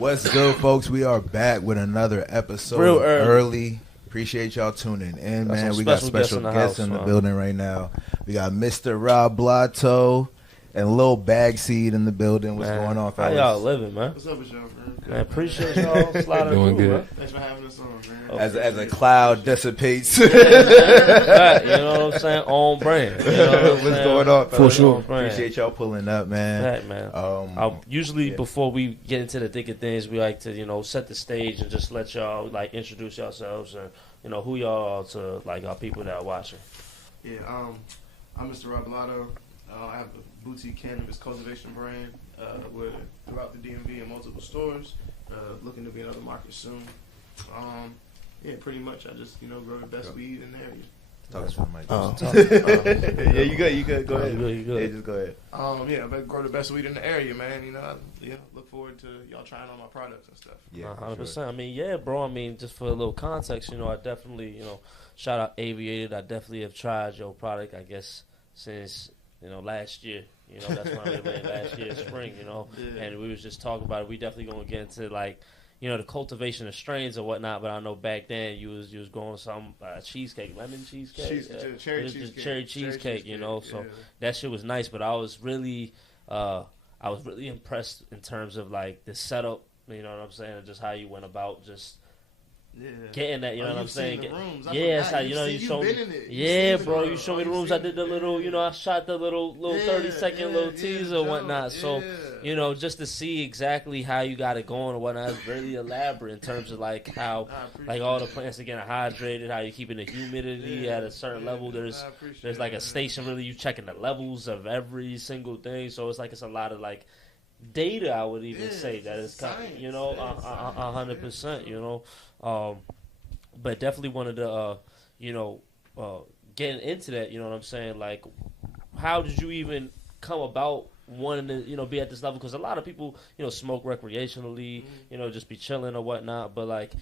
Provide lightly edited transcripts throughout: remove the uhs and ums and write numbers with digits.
What's good, folks? We are back with another episode. Real early. Appreciate y'all tuning in, Got man. some We got special special guests guests in the man. building right now. We got Mr. Roblato and Lil Bag in the building. What's going on, fellas? How y'all living, man? What's up with y'all, man? Man, appreciate y'all sliding Doing through, good. man. Thanks for having us on, man. As a cloud dissipates. Right, you know what I'm saying? On brand. You know what I'm What's saying? going on? For sure. Appreciate y'all pulling up, man. Right, man. Usually before we get into the thick of things, we like to, set the stage and just let y'all like introduce yourselves and who y'all are to like our people that are watching. Yeah, I'm Mr. Roblato. I have a boutique cannabis cultivation brand. We're throughout the DMV in multiple stores. Looking to be another market soon. Yeah, pretty much. I just grow the best weed in the area. Talk to the mic. Yeah, you good. Go ahead. You good. Yeah, just go ahead. Yeah, I better grow the best weed in the area, man. I look forward to y'all trying on my products and stuff. Yeah, 100%. sure. I mean, yeah, bro. I mean, just for a little context, I definitely, shout out Aviated. I definitely have tried your product, I guess, since, last year. That's when I lived in last year, spring, Yeah. And we was just talking about it. We definitely going to get into, like, the cultivation of strains or whatnot, but I know back then you was growing some cheesecake, lemon cheesecake, Cherry cheesecake. cherry cheesecake, so yeah. that shit was nice. But I was really impressed in terms of like the setup, you know what I'm saying, and just how you went about just getting that, you know what I'm saying. Yeah, it's how you showed me. Yeah, bro, you showed me the rooms. I did the little, I shot the little 30-second little teaser and whatnot. So, just to see exactly how you got it going and whatnot, it's really elaborate in terms of like how, like all the plants are getting hydrated, how you keeping the humidity at a certain level. There's like a station really you checking the levels of every single thing. So it's a lot of like data. I would even say that it's kind of, 100%, but definitely wanted to, getting into that, you know what I'm saying? Like, how did you even come about wanting to, be at this level? Because a lot of people, smoke recreationally, just be chilling or whatnot, but like,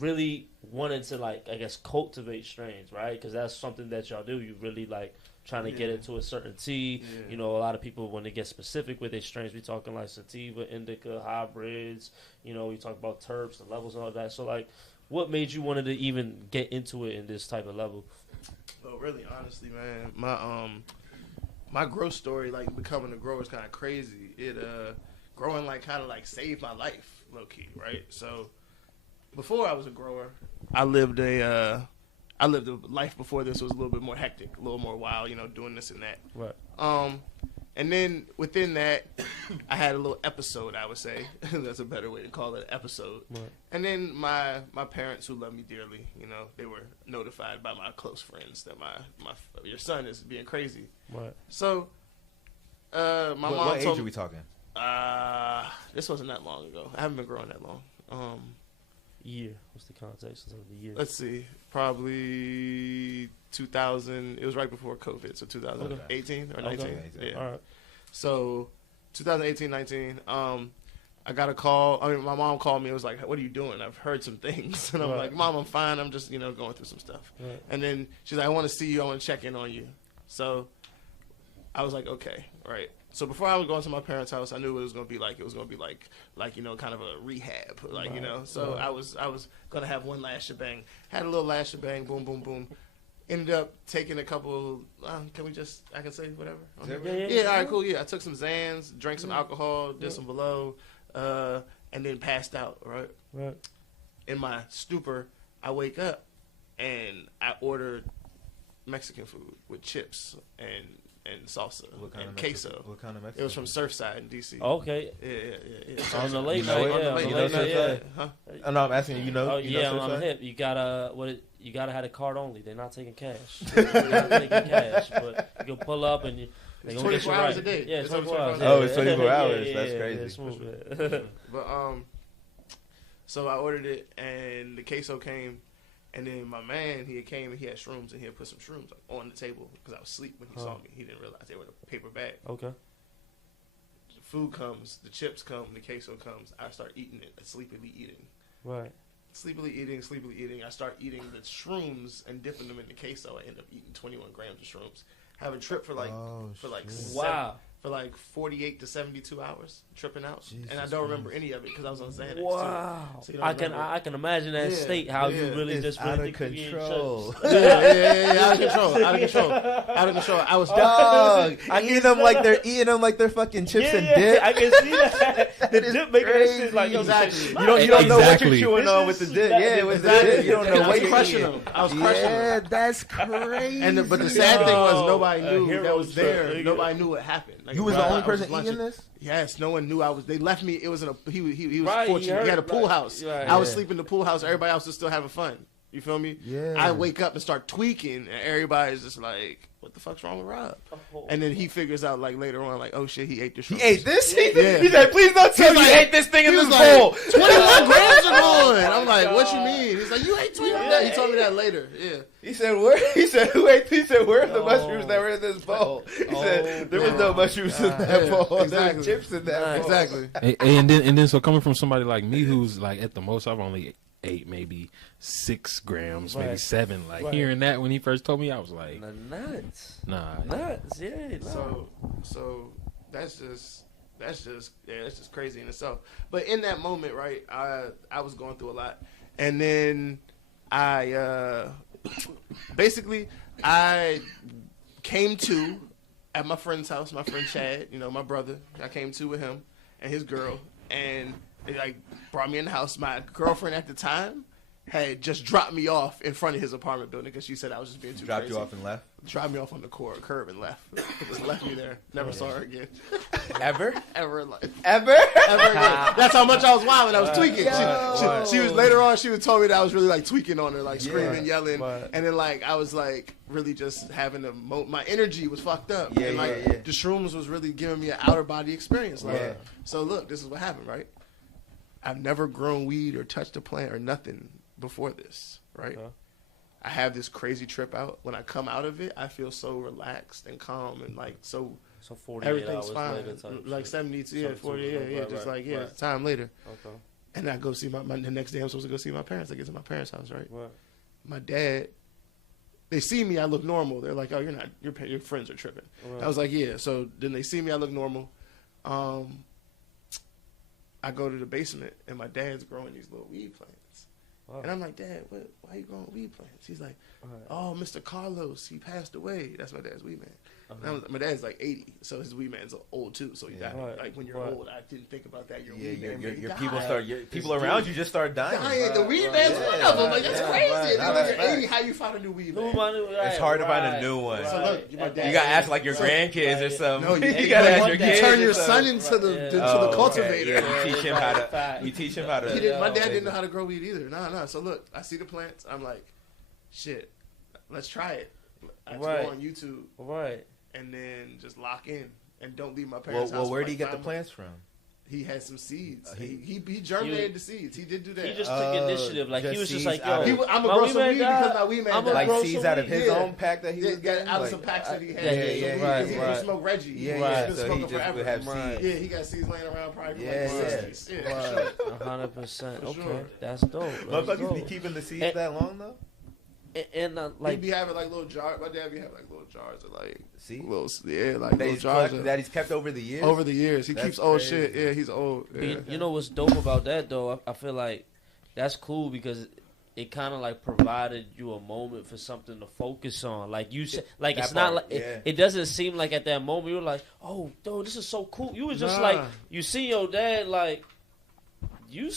really wanting to like, I guess, cultivate strains, right? Because that's something that y'all do. You really like trying to get into a certain tea. A lot of people, when they get specific with their strains, we talking like sativa, indica, hybrids, we talk about terps, the levels and all that. So like, what made you wanted to even get into it in this type of level? Well, really, honestly, man, my growth story, like becoming a grower, is kind of crazy. It growing like kind of like saved my life, low key, right? So before I was a grower, I lived a life before this was a little bit more hectic, a little more wild, doing this and that. Right. And then within that, I had a little episode, I would say. That's a better way to call it, an episode. Right. And then my parents, who love me dearly, they were notified by my close friends that your son is being crazy. Right. So my mom What age told are me, we talking? this wasn't that long ago. I haven't been growing that long. Year. What's the context of the year? Let's see, probably 2000. It was right before COVID, so 2018 or 19. Okay. Yeah. All right. So 2018, 19. I got a call. I mean, my mom called me. It was like, "What are you doing? I've heard some things." And I'm like, "Mom, I'm fine. I'm just going through some stuff." Right. And then she's like, "I want to see you. I want to check in on you." So I was like, "Okay, right." So before I was going to my parents' house, I knew what it was going to be like. It was going to be like kind of a rehab, like So I was going to have one last shebang. Had a little last shebang. Boom, boom, boom. Ended up taking a couple. I can say whatever. Yeah. All right. Cool. Yeah. I took some Zans, drank some alcohol, did some below, and then passed out. Right. Right. In my stupor, I wake up and I ordered Mexican food with chips and salsa and queso. What kind of Mexican? It was from Surfside in DC. Okay. Yeah. On the late know night, it? yeah. On the On the late late night, night, yeah. Huh? No, I'm asking you. Oh You yeah, know on the Surfside? hip. You gotta have a card only. They're not taking cash. They're not taking cash, but you can pull up and they It's gonna get you 24 hours right. a day. Yeah, It's 24 hours. Oh, it's 24 Yeah, hours. yeah, That's yeah, crazy. yeah, smooth. But so I ordered it and the queso came, and then my man he came and he had shrooms and he had put some shrooms on the table because I was asleep when he saw me. He didn't realize they were in a paper bag. Okay. The food comes, the chips come, the queso comes. I start eating it, sleepily eating. Right. Sleepily eating. I start eating the shrooms and dipping them in the queso. I end up eating 21 grams of shrooms. Have a trip for like Oh, shit. Wow. for like 48 to 72 hours tripping out, Jesus and I don't remember any of it because I was on Xanax. Wow. Too. So you don't I can imagine that state how you really It's just out really of think you getting control. chips. Out of control. I was Dog, eating them like they're fucking chips and dip. I can see that. The dip making that shit like yo, Exactly. You don't know what you're Exactly. chewing on with the dip. Yeah, with the dip. You don't know I what was you're crushing eating. them. I was crushing them. Yeah, that's crazy. But the sad thing was nobody a knew hero that was there. trip. Nobody knew what happened. Like, You was bro, the only I person just lunching. eating this? Yes, no one knew I was. They left me. It was in a. He was Right, fortunate. He had a pool right, house. right. I was Yeah. sleeping in the pool house. Everybody else was still having fun. You feel me? Yeah. I wake up and start tweaking, and everybody's just like, "What the fuck's wrong with Rob?" And then he figures out like later on, like, "Oh shit, he ate the shrimp." He ate this? Yeah. He said, please don't tell me you ate this thing in He this was bowl. like, 21 grams are going. I'm like, what you mean? He's like, you ate 21 grams. He told me that later. Yeah. He said, where? He said, who ate? He said, where are the mushrooms that were in this bowl? He said, there was no mushrooms in that Yeah, bowl. There exactly. was chips in that bowl. Exactly. And then so coming from somebody like me who's like at the most I've only ate maybe 6 grams, maybe Right. 7. Like Right. hearing that when he first told me, I was like, Nuts. nah. Nuts. Yeah. No. So that's just crazy in itself. But in that moment, right, I was going through a lot, and then I basically I came to at my friend's house, my friend Chad, my brother. I came to with him and his girl, and they like brought me in the house. My girlfriend at the time had just dropped me off in front of his apartment building because she said I was just being too Dropped crazy. you off and left? Dropped me off on the curb and left. Just left me there. Never saw her again. Ever? Ever in life. Ever? Ever again. That's how much I was wild when I was tweaking. Yo. She was later on. She was told me that I was really like tweaking on her, like screaming, yelling, Right. and then like I was like really just having my energy was fucked up. Yeah, and like yeah. the shrooms was really giving me an outer body experience. Like, Yeah. so look, this is what happened, right? I've never grown weed or touched a plant or nothing before this, right? Okay. I have this crazy trip out. When I come out of it, I feel so relaxed and calm and like so. So 48 Everything's hours fine. later type Like shit. 72, yeah, 40, yeah, Right, yeah. right, Just right, like, yeah, right. time later. Okay. And I go see the next day I'm supposed to go see my parents. I get to my parents' house, right? Right. My dad, they see me, I look normal. They're like, oh, you're not, your friends are tripping. Right. I was like, yeah. So then they see me, I look normal. I go to the basement and my dad's growing these little weed plants. Wow. And I'm like, Dad, why you growing weed plants? He's like, Right. oh, Mr. Carlos, he passed away. That's my dad's weed man. Uh-huh. And my dad's like 80, so his weed man's old too. So you Yeah. got Right. like when you're Right. old, I didn't think about that. Your Yeah, weed man, your died. people around you just start dying. Dying. The weed Right, man's right, one of them. right, Like that's yeah, crazy. right. And then No, when that's you're 80, facts. how you find a new weed Who man? money, right, It's hard to find a right, new one. So look, my dad. You gotta ask like your So- grandkids or something. No, you gotta ask you your kids. turn your or son something. into the Yeah. to Oh, the okay. cultivator. Yeah, you teach him how to. Fact. You teach him how to. He didn't, my dad Yeah. didn't know how to grow weed either. No. So look, I see the plants. I'm like, shit, let's try it. I just Right. go on YouTube Right. and then just lock in and don't leave my parents' house. Well, for where like did he get 5 the months. plants from? He had some seeds. He- He germinated the seeds. He did do that. He just took initiative. Like, he just was just seeds like, out yo, of- I'm my gonna grow weed some man weed died. because my weed man I'ma died. Like grow seeds some out of weed. his Yeah. own pack that he was Yeah, getting. out of Like, some packs that he had. Yeah, So right, he right. would smoke Reggie. Yeah, He's yeah. been So he smoking just forever. would have Right. seeds. Yeah, he got seeds laying around probably from Yeah, like the yeah. 60s. Yeah, for sure. 100%. For Okay, sure. that's dope. That's Motherfuckers be dope. keeping the seeds And- that long though. And He'd like, be having like little jars. My dad be having like little jars of like See, little like that little he's, jars of, that he's kept over the years. over the years. He That's keeps old crazy. shit. Yeah, he's old. Yeah. you know what's dope about that though? I feel like that's cool because it kind of like provided you a moment for something to focus on. Like you said, like That it's not part, like yeah. it doesn't seem like at that moment you were like, oh, dude, this is so cool. You was just Nah. like, you see your dad like. You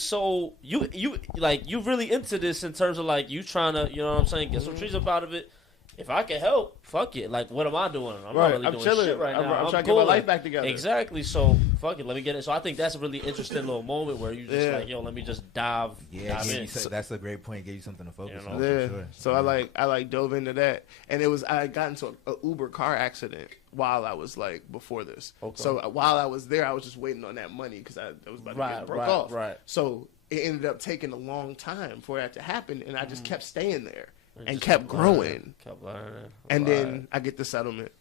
like you really into this in terms of like you trying to, you know what I'm saying, get some trees up out of it. If I can help, fuck it. Like, what am I doing? I'm not really I'm doing chilling. shit right now. I'm trying to get my life back together. Exactly. So fuck it. Let me get it. So I think that's a really interesting little moment where you just Yeah. like, yo, let me just dive Yeah, in. that's a great point. Gave you something to focus You know? on. Yeah. For sure. So I like dove into that, and I got into a Uber car accident while I was like before this. Okay. So while I was there, I was just waiting on that money because I was about to get broke off. Right. So it ended up taking a long time for that to happen, and I just kept staying there and just kept growing. Kept learning. And Right. then I get the settlement,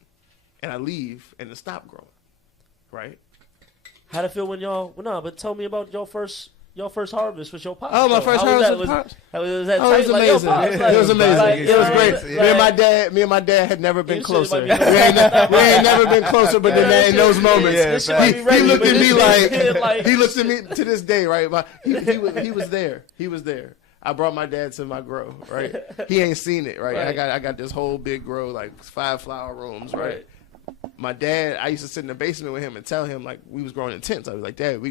and I leave, and it stopped growing. Right? How'd it feel when y'all? Well, no, but tell me about your first your first harvest with your pops? Oh, my first harvest with pops. How was that? Oh, it was tight? Like, yo, amazing. pops, It was amazing. like, It was great. like- Me and my dad had never been This shit closer. might We be- ain't never been closer, but than that in those moments. This shit might be He ready, looked but at me this shit, like he looks at me to this day, right? He was there. He was there. I brought my dad to my grow, right? He ain't seen it, right? Right. I got this whole big grow, like 5 flower rooms, right? My dad, I used to sit in the basement with him and tell him, like, we was growing in tents. I was like, Dad,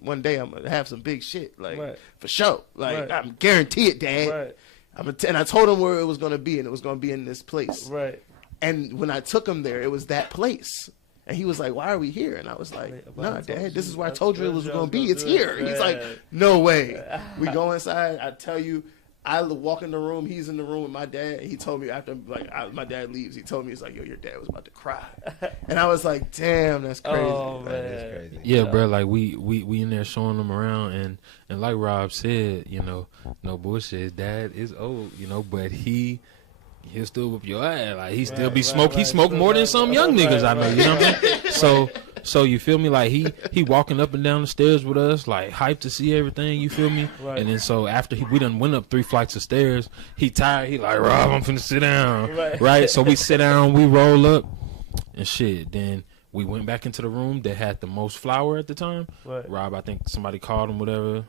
one day I'm gonna have some big shit, like, for sure. Like, I'm guarantee it, Dad. And I told him where it was gonna be, and it was gonna be in this place. Right. And when I took him there, it was that place. And he was like, why are we here? And I was like, nah, Dad, this is where I told you it was going to be. It's here. He's like, no way. We go inside. I tell you, I walk in the room. He's in the room with my dad. He told me after, my dad leaves, he told me, he's like, yo, your dad was about to cry. And I was like, damn, that's crazy. Oh, man. That is crazy. Yeah, bro. Like we in there showing them around, and like Rob said, no bullshit. Dad is old, but he'll still whip your ass. Like he still be smoke. He smoked more than some young niggas I know. You know what I mean? So you feel me? Like he walking up and down the stairs with us, like hyped to see everything. You feel me? Right. And then so after we done went up 3 flights of stairs, he tired. He like, Rob, I'm finna sit down. Right. So we sit down, we roll up, and shit. Then we went back into the room that had the most flour at the time. Right. Rob, I think somebody called him, whatever.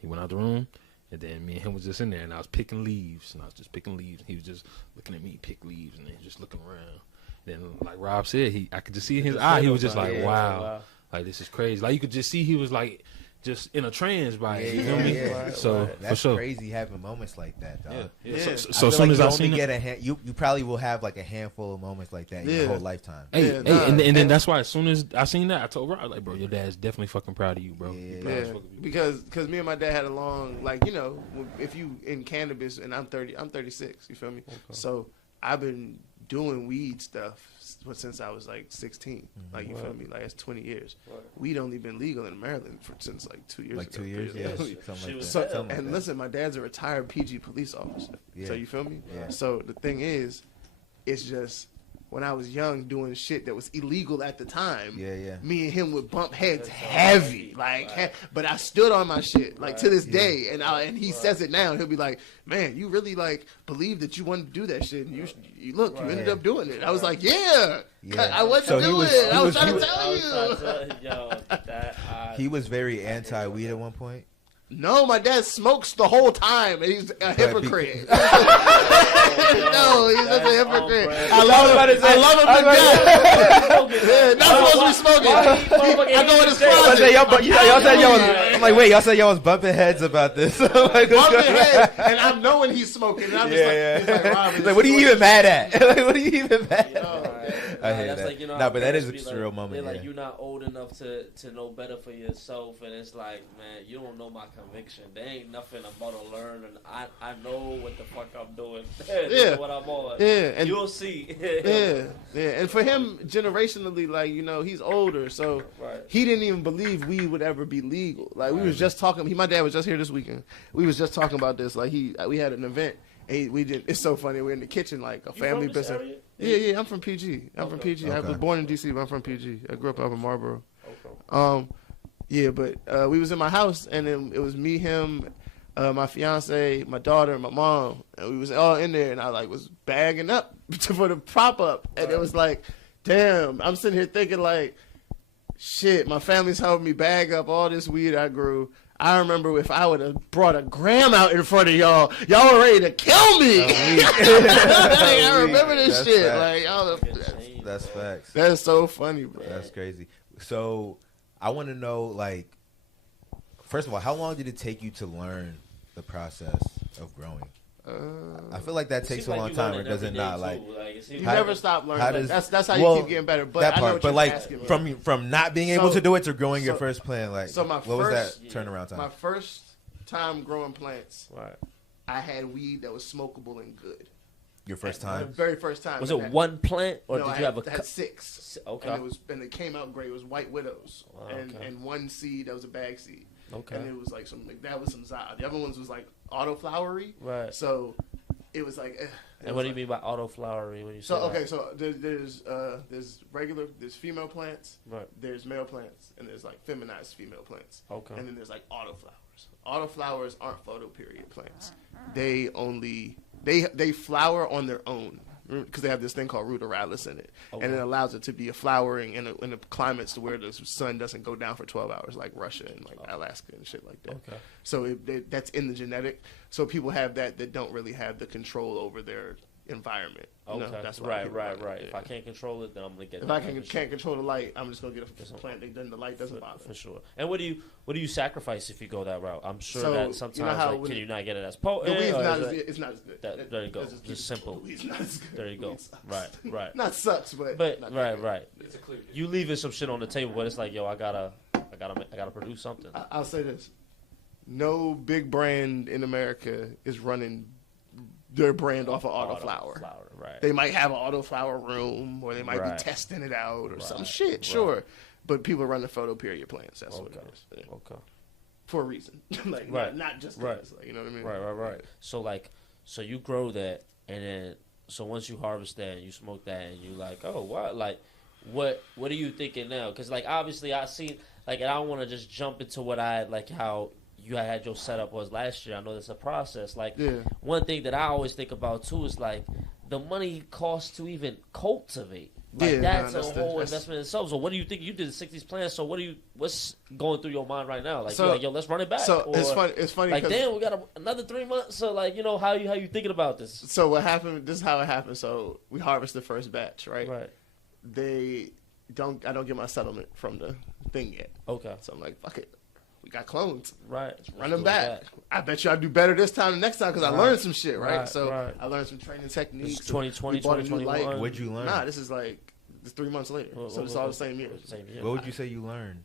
He went out the room. And then me and him was just in there, and I was picking leaves, and I was just picking leaves. He was just looking at me, pick leaves, and then just looking around. Then, like Rob said, I could just see in his eye, he was just like, wow, like this is crazy. Like you could just see he was like, just in a trance by it. You feel me? Yeah. So That's for sure, crazy having moments like that, dog. Yeah. So I as feel soon like as you I only seen get it, you probably will have like a handful of moments like that in your whole lifetime. Hey, and then that's why as soon as I seen that, I told Rob, like, bro, your dad's definitely fucking proud of you, bro. Yeah, because me and my dad had a long, like, if you in cannabis, and I'm 36, you feel me? Okay. So I've been doing weed stuff since I was like 16. Like, you feel me? Like, it's 20 years. Weed only been legal in Maryland since like 2 years. Like ago. 2 years, yeah. Something like So, that. and listen, my dad's a retired PG police officer. Yeah. So you feel me? Yeah. So the thing is, it's just when I was young doing shit that was illegal at the time. Yeah. Me and him would bump heads heavy, but I stood on my shit like to this day, and he says it now. And he'll be like, "Man, you really like believe that you wanted to do that shit, and you look, you ended up doing it." I was like, "Yeah, I wasn't doing it. I was trying to tell you." He was very anti-weed at one point. No, my dad smokes the whole time, and he's a hypocrite. No, he's just a hypocrite. I love him to death. Not supposed to be smoking. I go in his closet. Y'all said y'all was. I'm like, wait, y'all said y'all was bumping heads about this. Like, bumping heads, and I'm knowing he's smoking, and I'm just like, Rob, like, what are you even mad at? Like, what are you even mad at? I hate that's that. like, No, but that is a like, surreal moment. They're like, yeah. you're not old enough to know better for yourself, and it's like, man, you don't know my conviction. There ain't nothing I'm about to learn, and I know what the fuck I'm doing. Yeah, what I'm on. Yeah, and you'll see. yeah, and for him, generationally, like, he's older, so he didn't even believe weed would ever be legal. Like, we was just talking. My dad was just here this weekend. We was just talking about this. Like, we had an event. And we did. It's so funny. We're in the kitchen, like a family business. Yeah. I'm from PG. I'm from PG. I was born in DC, but I'm from PG. I grew up in Marlboro. Yeah, but we was in my house, and then it was me, him, my fiance, my daughter, and my mom, and we was all in there, and I like was bagging up for the prop up, and it was like, damn. I'm sitting here thinking like, shit. My family's helping me bag up all this weed I grew. I remember if I would have brought a gram out in front of y'all were ready to kill me. I remember this shit. Facts. Like, y'all, that's facts. That's so funny, bro. That's crazy. So I want to know, like, first of all, how long did it take you to learn the process of growing? I feel like that takes a long time, or does it not? Like, you never stop learning. That's how you keep getting better. But that part, I know what you're asking, from not being able to do it to growing your first plant, like, what was that turnaround time? My first time growing plants, I had weed that was smokable and good. Your first time? The very first time. Was it one plant, or did you have I had 6. Okay. And it came out great. It was White Widows, and one seed that was a bag seed. Okay. And it was like that was some Zod. The other ones was like autoflowery. Right. So it was like. And what do you mean by autoflowery when you say that? So there's female plants, right? There's male plants, and there's like feminized female plants. Okay. And then there's like autoflowers. Autoflowers aren't photoperiod plants. They flower on their own because they have this thing called ruderalis in it, and it allows it to be a flowering in the climates to where the sun doesn't go down for 12 hours like Russia and like Alaska and shit like that. Okay. So that's in the genetic. So people have that don't really have the control over their environment. Okay. No, that's right. If I can't control it, then I'm gonna get. If I can't control the light, I'm just gonna get a plant that the light doesn't bother. For sure. And what do you sacrifice if you go that route? I'm sure that sometimes can you not get it as potent? It's not as good. There you go. Just simple. It's not as good. There you go. Right. Not sucks, but right. It's a clear. You leaving some shit on the table, but it's like, yo, I gotta produce something. I'll say this: no big brand in America is running their brand off of autoflower. Right. They might have an autoflower room, or they might be testing it out, or some shit. Sure, but people run the photoperiod plants. That's what it is. Yeah. Okay. For a reason, like not just because, like, you know what I mean. Right. So you grow that, and then once you harvest that and you smoke that, and you like, oh, what? Like, what are you thinking now? Because like obviously I seen like, and I don't want to just jump into what I like how you had your setup was last year. I know there's a process. Like one thing that I always think about too is like the money costs to even cultivate. Like that's a whole investment in itself. So what do you think? You did 60s plans. So what's going through your mind right now? Like, you're like, yo, let's run it back. So it's funny. Like, damn, we got another 3 months. So like, how you thinking about this? So what happened? This is how it happened. So we harvest the first batch, right? Right. I don't get my settlement from the thing yet. Okay. So I'm like, fuck it. We got clones. Right. Run them back. I bet you I do better this time than next time because I learned some shit, right? So I learned some training techniques. 2020, 2021. What'd you learn? Nah, this is like 3 months later. So it's all the same year. What would you say you learned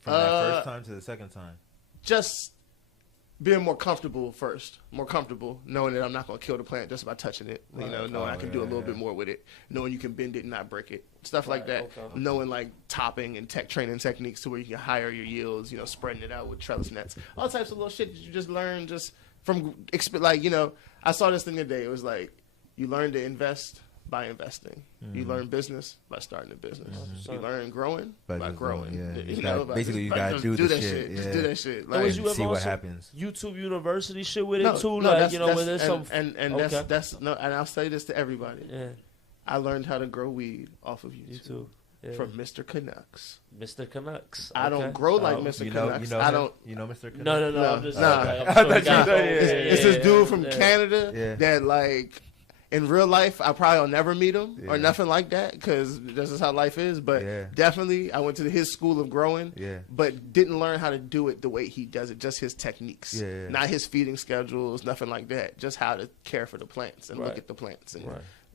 from that first time to the second time? Just being more comfortable first. More comfortable knowing that I'm not going to kill the plant just by touching it. Knowing I can do a little bit more with it. Knowing you can bend it and not break it. Stuff like that. Okay. Knowing like topping and training techniques to where you can higher your yields, spreading it out with trellis nets. All types of little shit that you just learn just from, like, I saw this thing today. It was like, you learn to invest by investing. Mm-hmm. You learn business by starting a business. Mm-hmm. You learn growing by growing. Yeah. Basically, you gotta do the shit. Yeah. Just do that shit. Like, you see what happens. YouTube University shit with it too. Like, where there's some. And that's no. And I'll say this to everybody. Yeah. I learned how to grow weed off of YouTube. Yeah. From Mr. Canucks. Mr. Canucks. I don't grow like Mr. Canucks. I don't. You know Mr. Canucks? No. I'm just it's this dude from Canada that like. In real life, I probably will never meet him or nothing like that because this is how life is. But definitely, I went to his school of growing, but didn't learn how to do it the way he does it. Just his techniques, not his feeding schedules, nothing like that. Just how to care for the plants and look at the plants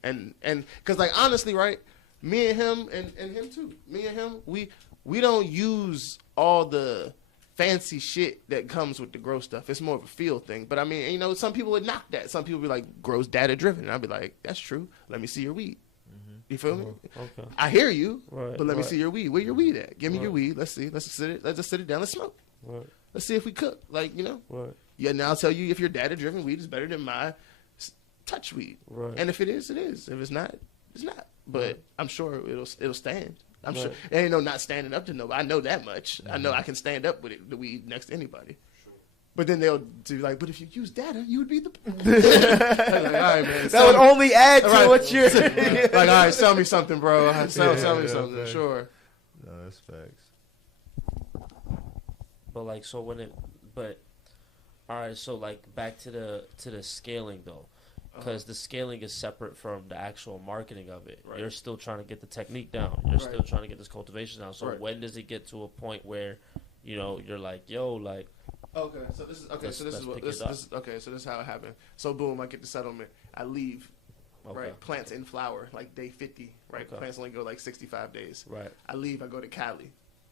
and because like honestly, right, me and him and him too. Me and him, we don't use all the fancy shit that comes with the grow stuff. It's more of a feel thing. But I mean, some people would knock that. Some people be like, grow's data driven. And I'd be like, that's true. Let me see your weed. Mm-hmm. You feel me? Okay. I hear you, but let me see your weed. Where your weed at? Give me your weed. Let's see. Let's just sit it down. Let's smoke. Let's see if we cook. Like, Yeah, now I'll tell you if your data driven weed is better than my touch weed. And if it is, it is. If it's not, it's not. But I'm sure it'll stand. I'm sure there ain't no not standing up to nobody. I know that much. Mm-hmm. I know I can stand up with the weed next to anybody. Sure. But then they'll do like, but if you use data, you would be the. Like, all right, man. That would only add to what you're. Like, all right, sell me something, bro. Sell me something. Okay. Sure. No, that's facts. But like, all right. So like, back to the scaling though. Because the scaling is separate from the actual marketing of it. You're still trying to get the technique down. You're still trying to get this cultivation down. So when does it get to a point where, you're like, yo, like. Okay, so this is how it happened. So boom, I get the settlement. I leave. Right, plants in flower like day 50. Right, plants only go like 65 days. Right, I leave. I go to Cali.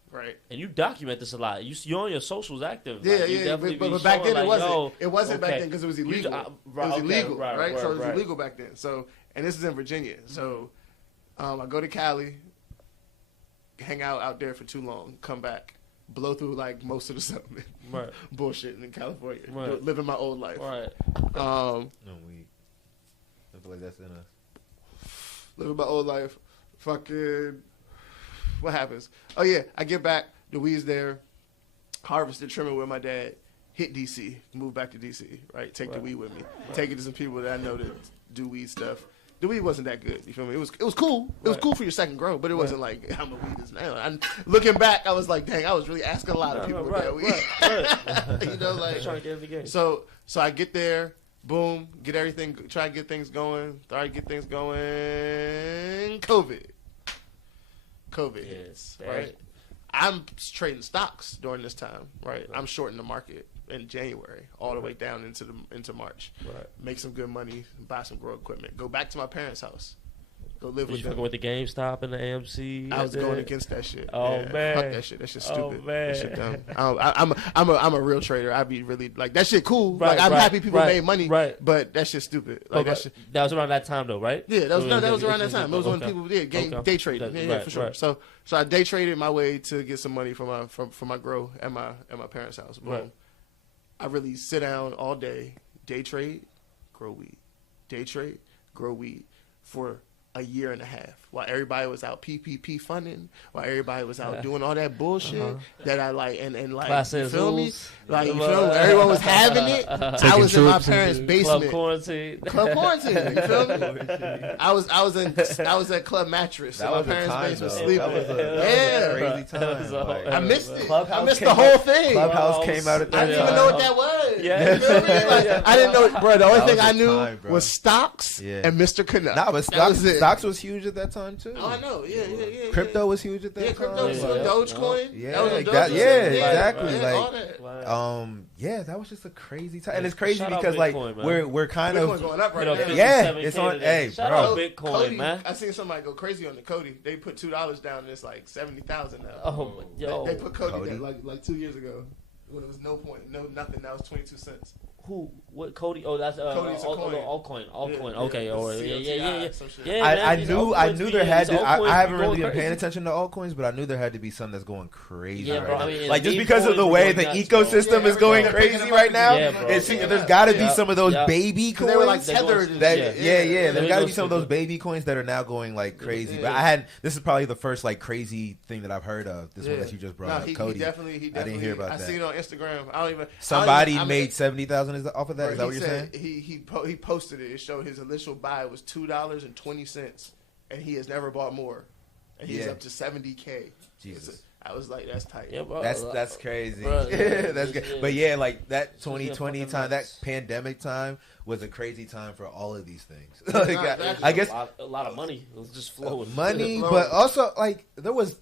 Right, and you document this a lot. You're on your socials active. But back then it wasn't. It wasn't back then because it was illegal. It was illegal, right? So it was illegal back then. So, and this is in Virginia. So, I go to Cali, hang out there for too long, come back, blow through like most of the settlement, bullshitting in California, living my old life. Right. No weed. feel like that's in us. Living my old life. Fucking, what happens? Oh yeah, I get back. The weed's there. Harvested, trimming with my dad. Hit DC. Move back to DC. Right. Take the weed with me. Take it to some people that I know that do weed stuff. The weed wasn't that good. You feel me? It was cool. It was cool for your second grow, but it wasn't like how my weed is now. And looking back, I was like, dang, I was really asking a lot of people with that weed. You know, like trying to get in the game. So I get there, boom, get everything, try to get things going. COVID hits, right? I'm trading stocks during this time, right? I'm shorting the market in January all the way down into March. Right. Make some good money, buy some grow equipment, go back to my parents' house, go live with them. You with the GameStop and the AMC? I was going against that shit. Oh man, fuck that shit. That shit's stupid. Oh man, that shit dumb. I'm a real trader. I'd be really like that shit cool. Right, like I'm happy people made money. Right. But that shit's stupid. Like that was around that time though, right? Yeah, that was around that time. It was when people did day trading. Yeah, for sure. So I day traded my way to get some money from my grow at my parents' house. Boom. Right. I really sit down all day, day trade, grow weed. Day trade, grow weed for a year and a half while everybody was out PPP funding, while everybody was out doing all that bullshit that I like and like Classes, you feel me? Like you feel me? Everyone was having it. I was in my parents' basement. Club quarantine. You feel me? I was at Club Mattress in my parents' basement sleeping. That was a crazy time. I missed it. I missed the whole thing. Clubhouse came out at that time. I didn't even know what that was. Yeah. You feel me? Like, I didn't know, bro. The only thing I knew was stocks and Mr. Canuck. Nah, but stocks was huge at that time too. Oh, I know. Yeah. Crypto was huge at that time. Yeah, crypto was Dogecoin. Yeah, exactly. Like, that was just a crazy time, and it's crazy because like we're kind of going up right now. It's on. Hey, shout bro, out Bitcoin, Cody, man. I seen somebody go crazy on the Cody. They put $2 down, and it's like 70,000 now. Oh, yo, they put Cody down like 2 years ago when it was nothing. Now it's 22 cents. Who? What? Cody? Oh, that's Cody's altcoin. Okay. Yeah. I knew there had to. I haven't really been paying attention to altcoins, but I knew there had to be some that's going crazy. Yeah, bro. Right now. Like just because of the way the ecosystem is going crazy right now, there's got to be some of those baby coins. They were like tethered. There's got to be some of those baby coins that are now going like crazy. But this is probably the first like crazy thing that I've heard of. This one that you just brought up, Cody. I didn't hear about that. I seen it on Instagram. Somebody made 70,000 off of that. Is that what you're saying? He posted it. It showed his initial buy was $2.20, and he has never bought more. And he's up to 70K. Jesus. I was like, that's tight. Yeah, bro, that's crazy. Bro, that's good. But yeah, like that 2020 time, that pandemic time was a crazy time for all of these things. Like, I guess a lot of money was just flowing. Money, but also like there was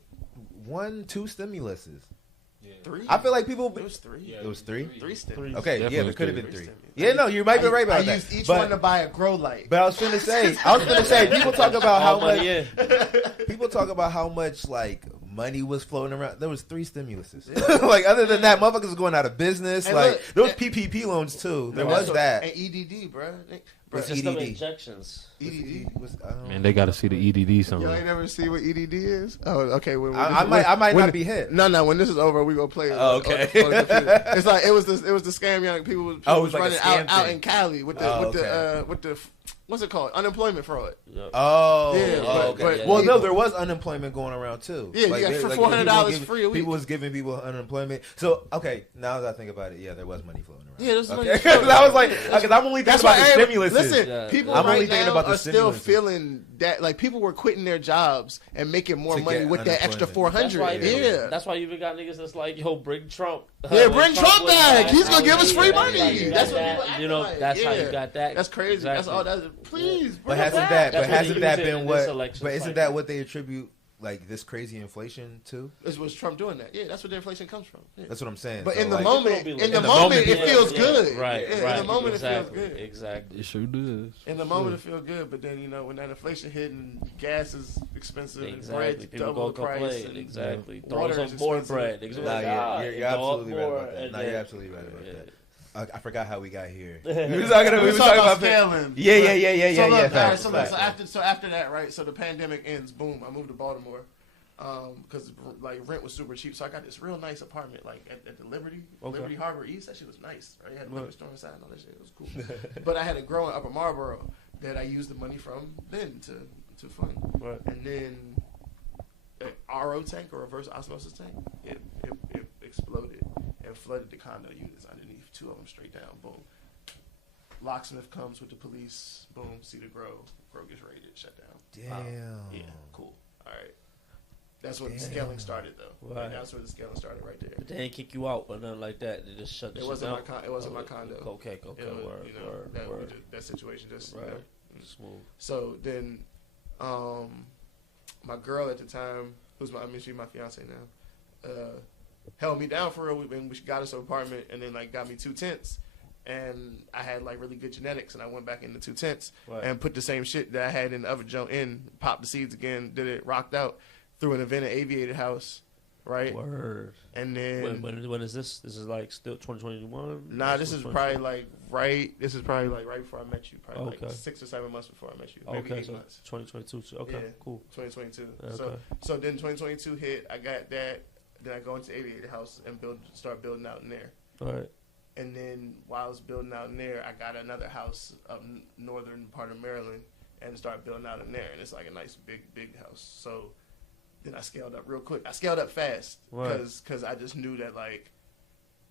1-2 stimuluses. Three? I feel like people. It was three. It was three? Three stimulus. Okay, there could have been three. Yeah, no, you might be right about that. I used each one to buy a grow light. But I was gonna say, people talk about how much. People talk about how much like money was floating around. There was 3 stimuluses. Like other than that, motherfuckers was going out of business. And like there was PPP loans too. There was that. And EDD, bro. What's EDD? Injections. EDD. Man, they got to see the EDD somewhere. Y'all ain't never see what EDD is? Oh, okay. I might not be hit. No. When this is over, we gonna play it. Oh, okay. It's like it was the scam. Young people was like running out in Cali with the what's it called? Unemployment fraud. Oh, yeah. Okay. Well, no, there was unemployment going around too. Yeah, like, for $400 free a week. People was giving people unemployment. So okay, now that I think about it, yeah, there was money flowing around. Yeah, there's money. I was like, because I'm only thinking about the stimulus. Listen, people right now are still feeling that like people were quitting their jobs and making more money with that extra $400. That's why you even got niggas that's like, yo, bring Trump. Yeah, bring Trump back. He's gonna give us free money. That's what people you know. That's how you got that. That's crazy. That's all. Please. But hasn't that been what? But isn't that what they attribute like this crazy inflation to? It was Trump doing that. Yeah, that's where the inflation comes from. Yeah. That's what I'm saying. But in the moment, it feels good. Right. In the moment, it feels good. Exactly. It sure does. In the moment, it feels good. But then when that inflation hit and gas is expensive and bread double the price, exactly. Throw some more bread. You're absolutely right about that. No, you're absolutely right about that. I forgot how we got here. We were talking about scaling. Yeah. So after that, right? So the pandemic ends. Boom. I moved to Baltimore because like rent was super cheap. So I got this real nice apartment like at the Liberty Harbor East. That shit was nice. Right? I had a liquor store inside and all that shit. It was cool. But I had to grow in Upper Marlboro. that I used the money from then to fund. Right. And then an RO tank or reverse osmosis tank, it exploded and flooded the condo units underneath, 2 of them straight down. Boom. Locksmith comes with the police. Boom. See the grow. Grow gets raided. Shut down. Damn. Yeah. Cool. All right. That's when the scaling started, though. Right. That's where the scaling started, right there. But they didn't kick you out or nothing like that. They just shut the It shit wasn't down. my it wasn't my condo. Okay. It was, Word. that situation just Right. you know. Smooth. So then, my girl at the time, she's my fiance now, held me down for real. We got us an apartment and then like got me 2 tents. And I had like really good genetics, and I went back into 2 tents and put the same shit that I had in the other joint in, popped the seeds again, did it, rocked out, threw an event at Aviated House, right? Word. And then when is this? This is like still 2021. Nah, this is probably like right. This is probably like right before I met you. Probably like 6 or 7 months before I met you. Maybe 8 months. 2022. Okay, yeah, cool. 2022. Okay. So then 2022 hit. I got that. Then I go into Aviated House and start building out in there. All right. And then while I was building out in there, I got another house up northern part of Maryland and started building out in there. And it's like a nice big house. So then I scaled up real quick. I scaled up fast because I just knew that like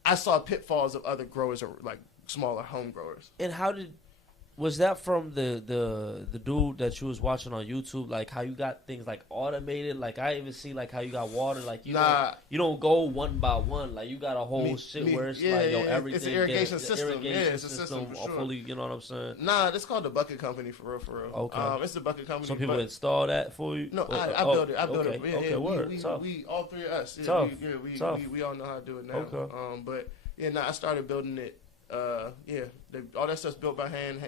I saw pitfalls of other growers or like smaller home growers. And was that from the dude that you was watching on YouTube? Like how you got things like automated? Like I even see like how you got water. Like you don't go one by one. Like you got a whole where it's everything. It's an irrigation system. It's a system for sure. Fully, you know what I'm saying? Nah, it's called the Bucket Company for real. Okay. It's the Bucket Company. Some people install that for you. No, I built it. I built it. Okay, word. We all 3 of us. Tough. We all know how to do it now. Okay. But I started building it. All that stuff's built by hand,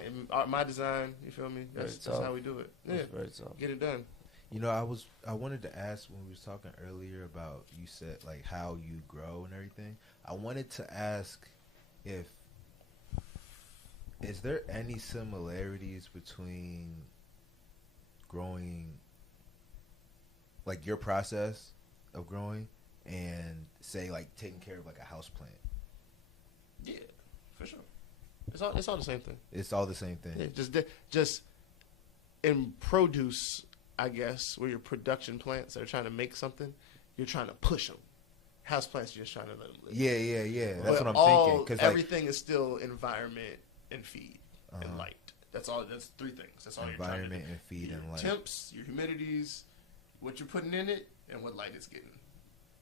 my design. You feel me? That's how we do it. Yeah, very tough. Get it done. You know, I wanted to ask when we was talking earlier about you said like how you grow and everything. I wanted to ask is there any similarities between growing, like your process of growing, and say like taking care of like a house plant? Yeah. For sure, it's all the same thing. It's all the same thing. Yeah, just in produce, I guess, where your production plants that are trying to make something, you're trying to push them. House plants, you're just trying to let them live. Yeah. That's but what I'm thinking. Because everything is still environment and feed and light. That's all. That's 3 things. That's all you're trying to do. Environment and feed and light. Temps, your humidities, what you're putting in it, and what light it's getting.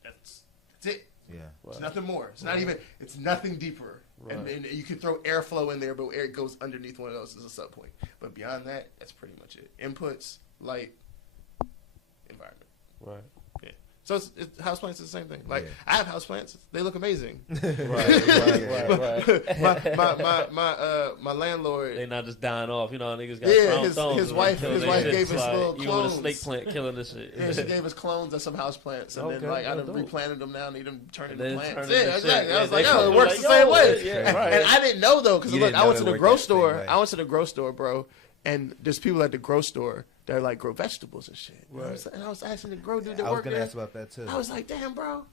That's it. Yeah. It's nothing more. It's not even. It's nothing deeper. Right. And you can throw airflow in there, but air goes underneath one of those as a sub point. But beyond that, that's pretty much it. Inputs, light, environment. Right. Yeah. So houseplants is the same thing. Like I have houseplants; they look amazing. Right. My landlord. They not just dying off. You know, niggas got his wife gave us little clones. You with a snake plant killing this shit. Yeah, she gave us clones of some houseplants, and then like I done replanted them now, and they done turned into plants. Yeah, exactly. I was like, it works the same way. And I didn't know though, because look, I went to the grocery store. I went to the grocery store, bro, and there's people at the grocery store that like grow vegetables and shit. Right. And I was asking the grow dude that I was worked gonna there. ask about that too. I was like, damn, bro,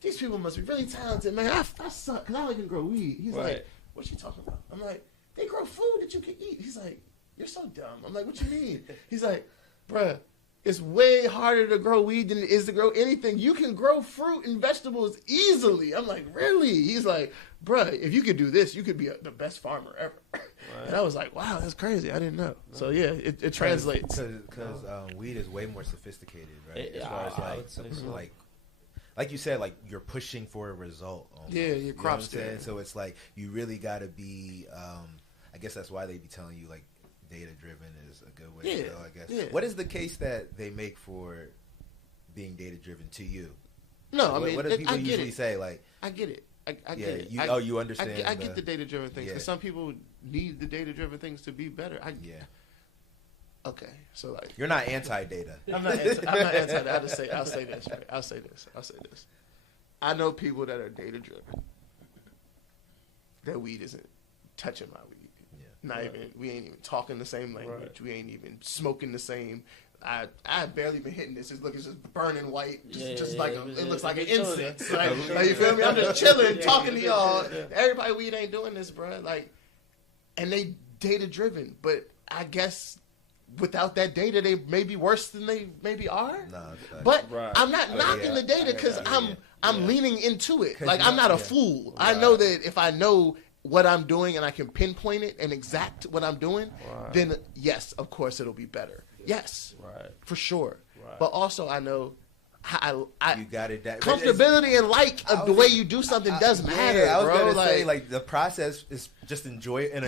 these people must be really talented, man. I suck because I don't even grow weed. He's like, what you talking about? I'm like, they grow food that you can eat. He's like, you're so dumb. I'm like, what you mean? He's like, bruh, it's way harder to grow weed than it is to grow anything. You can grow fruit and vegetables easily. I'm like, really? He's like, bruh, if you could do this, you could be the best farmer ever. Right. And I was like, wow, that's crazy. I didn't know. So yeah, it translates. Because weed is way more sophisticated, right? As far as like you said, like you're pushing for a result. Almost, yeah, your crops there. So it's like you really got to be. I guess that's why they be telling you like data driven is a good way to go. I guess. Yeah. What is the case that they make for being data driven to you? No, I mean, what do people usually say? Like, I get it. I get it. You understand. I get the data-driven things. Because some people need the data-driven things to be better. Okay, so like... You're not anti-data. I'm not anti-data. I'll say this, right? I'll say this. I know people that are data-driven. That weed isn't touching my weed. Yeah. We ain't even talking the same language. Right. We ain't even smoking the same... I barely been hitting this. It's just burning white. It looks like an incense. Like you feel me? I'm just chilling, talking to y'all. Everybody weed ain't doing this, bro. Like, and they data driven, but I guess without that data, they may be worse than they maybe are. No, but I'm not knocking the data because I'm leaning into it. Like, I'm not a fool. Right. I know that if I know what I'm doing and I can pinpoint it and exact what I'm doing, then yes, of course it'll be better. Yes, for sure. But also I know you got it. Comfortability and the way you do something does matter. I was gonna say the process is just an enjoyable one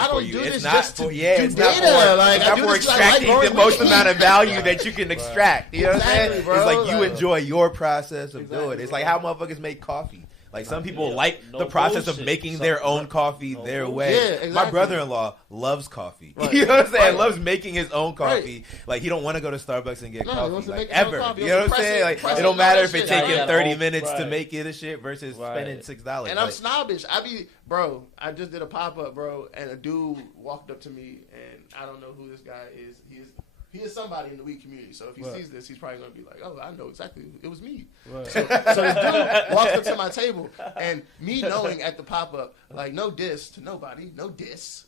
I don't for you. Do It's this not just for it's not for extracting the most amount of value that you can extract. You know what I'm saying? Bro, it's like you enjoy your process of doing it. It's like how motherfuckers make coffee. Like some people like the process of making their own coffee their way. Yeah, exactly. My brother-in-law loves coffee. Right. You know what I'm saying? Loves making his own coffee. Right. Like he don't want to go to Starbucks and get coffee like ever. You know what I'm saying? Like it don't matter if it take him 30 minutes to make it a shit versus spending $6. And I'm snobbish. I just did a pop-up, bro, and a dude walked up to me, and I don't know who this guy is. He is somebody in the weed community, so if he sees this, he's probably going to be like, oh, I know exactly. It was me. Right. So this dude walks up to my table, and me knowing at the pop-up, like, no diss to nobody, no diss.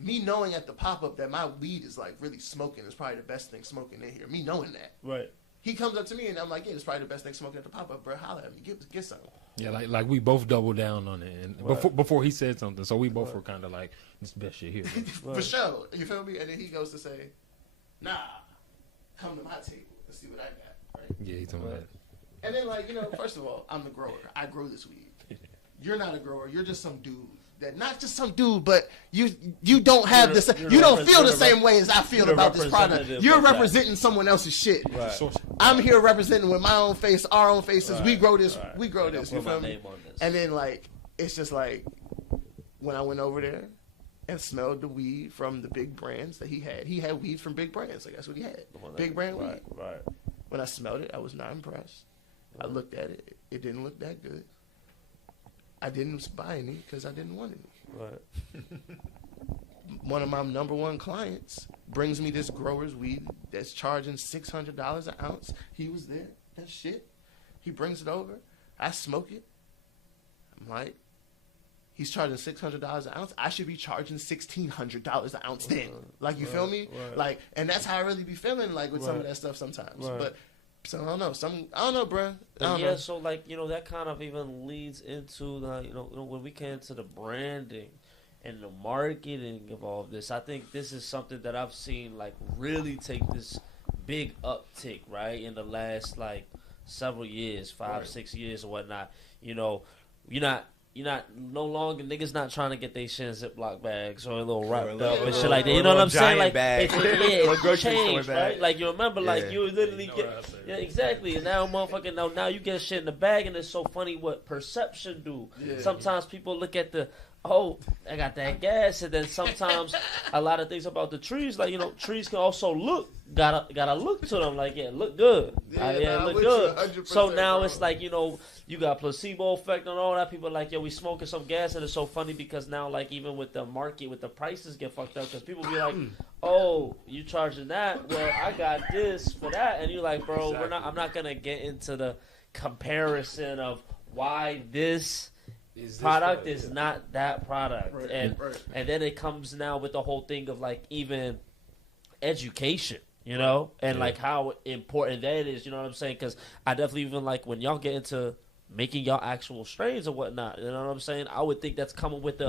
Me knowing at the pop-up that my weed is, like, really smoking is probably the best thing smoking in here. Me knowing that. Right. He comes up to me, and I'm like, yeah, it's probably the best thing smoking at the pop-up, bro. Holla at me. Get something. Yeah, like we both doubled down on it, and before he said something, so we both were kind of like, this is the best shit here. For sure. You feel me? And then he goes to say, nah. Come to my table and see what I got, right? Yeah, he's talking about it. And then, like, first of all, I'm the grower. I grow this weed. You're not a grower. You're just some dude. Not just some dude, but you don't have this. You don't feel the same way as I feel about this product. You're representing someone else's shit. Right. I'm here representing with my own face, our own faces. Right. We grow this. Right. We grow this. You feel me? And then, like, it's just like when I went over there and smelled the weed from the big brands that he had. He had weed from big brands. Like, that's what he had. Big brand weed. Right. When I smelled it, I was not impressed. I looked at it. It didn't look that good. I didn't buy any because I didn't want any. Right. One of my number one clients brings me this grower's weed that's charging $600 an ounce. He was there. That shit. He brings it over. I smoke it. I'm like, he's charging $600 an ounce. I should be charging $1,600 an ounce then. Like, you feel me? Right. Like, and that's how I really be feeling, like, with some of that stuff sometimes. Right. But so I don't know, bro. So like, that kind of even leads into the, when we get into the branding and the marketing of all of this. I think this is something that I've seen like really take this big uptick, right, in the last like several years, 5-6 years or whatnot. You're not no longer niggas not trying to get their shit in Ziploc bags or a little wrapped up and shit like that. You know what I'm saying? Like it's changed, right? Like you remember, like you literally exactly. And now motherfucking now you get shit in the bag, and it's so funny what perception do. Yeah. Sometimes people look at I got that gas, and then sometimes a lot of things about the trees, like trees can also gotta look to them, like look good, look good. So now it's like you got placebo effect on all that. People are like we smoking some gas, and it's so funny because now like even with the market, with the prices get fucked up because people be like, oh, you charging that? Well, I got this for that, and you're like, bro, I'm not gonna get into the comparison of why this product is not that product, and then it comes now with the whole thing of like even education, and like how important that is. You know what I'm saying? Because I definitely even like when y'all get into making y'all actual strains or whatnot. You know what I'm saying? I would think that's coming with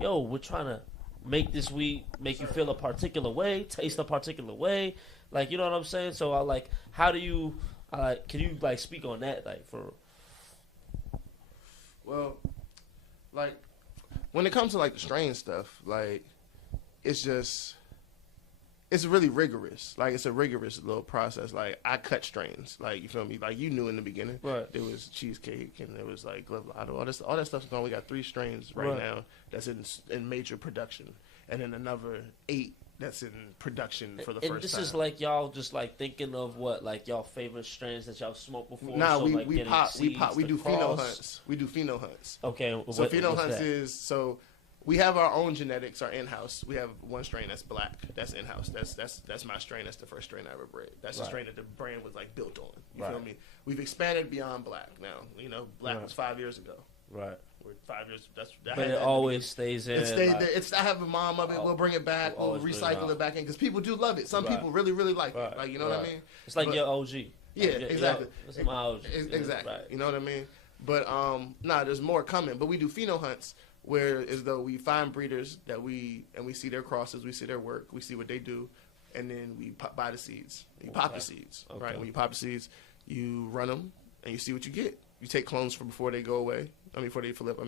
we're trying to make this weed make you feel a particular way, taste a particular way, like you know what I'm saying. So I like, how do you can you like speak on that, like for? Well, like, when it comes to, like, the strain stuff, like, it's really rigorous. Like, it's a rigorous little process. Like, I cut strains. Like, you feel me? Like, you knew in the beginning. Right. There was cheesecake, and there was, like, Roblato. All that stuff's gone. We got 3 strains right now that's in major production. And then another 8 that's in production for the first time. And this is like y'all just like thinking of what like y'all favorite strains that y'all smoked before. Nah, so, we do pheno hunts. We do pheno hunts. Okay, so pheno hunts is we have our own genetics, our in-house. We have one strain that's black, that's in-house. That's my strain. That's the first strain I ever bred. That's the strain that the brand was like built on. You feel me? We've expanded beyond black now. Black was 5 years ago. Right. We're 5 years. But it always stays in. It stays there. It's I have a mom of it. We'll bring it back. We'll recycle it back in because people do love it. Some people really, really like it. Like you know what I mean? It's like your OG. Yeah, exactly. This is my OG. Exactly. You know what I mean? But there's more coming. But we do pheno hunts where as though we find breeders that we see their crosses, we see their work, we see what they do, and then we buy the seeds. You pop the seeds, right? When you pop the seeds, you run them and you see what you get. You take clones from before they go away. Before they flip.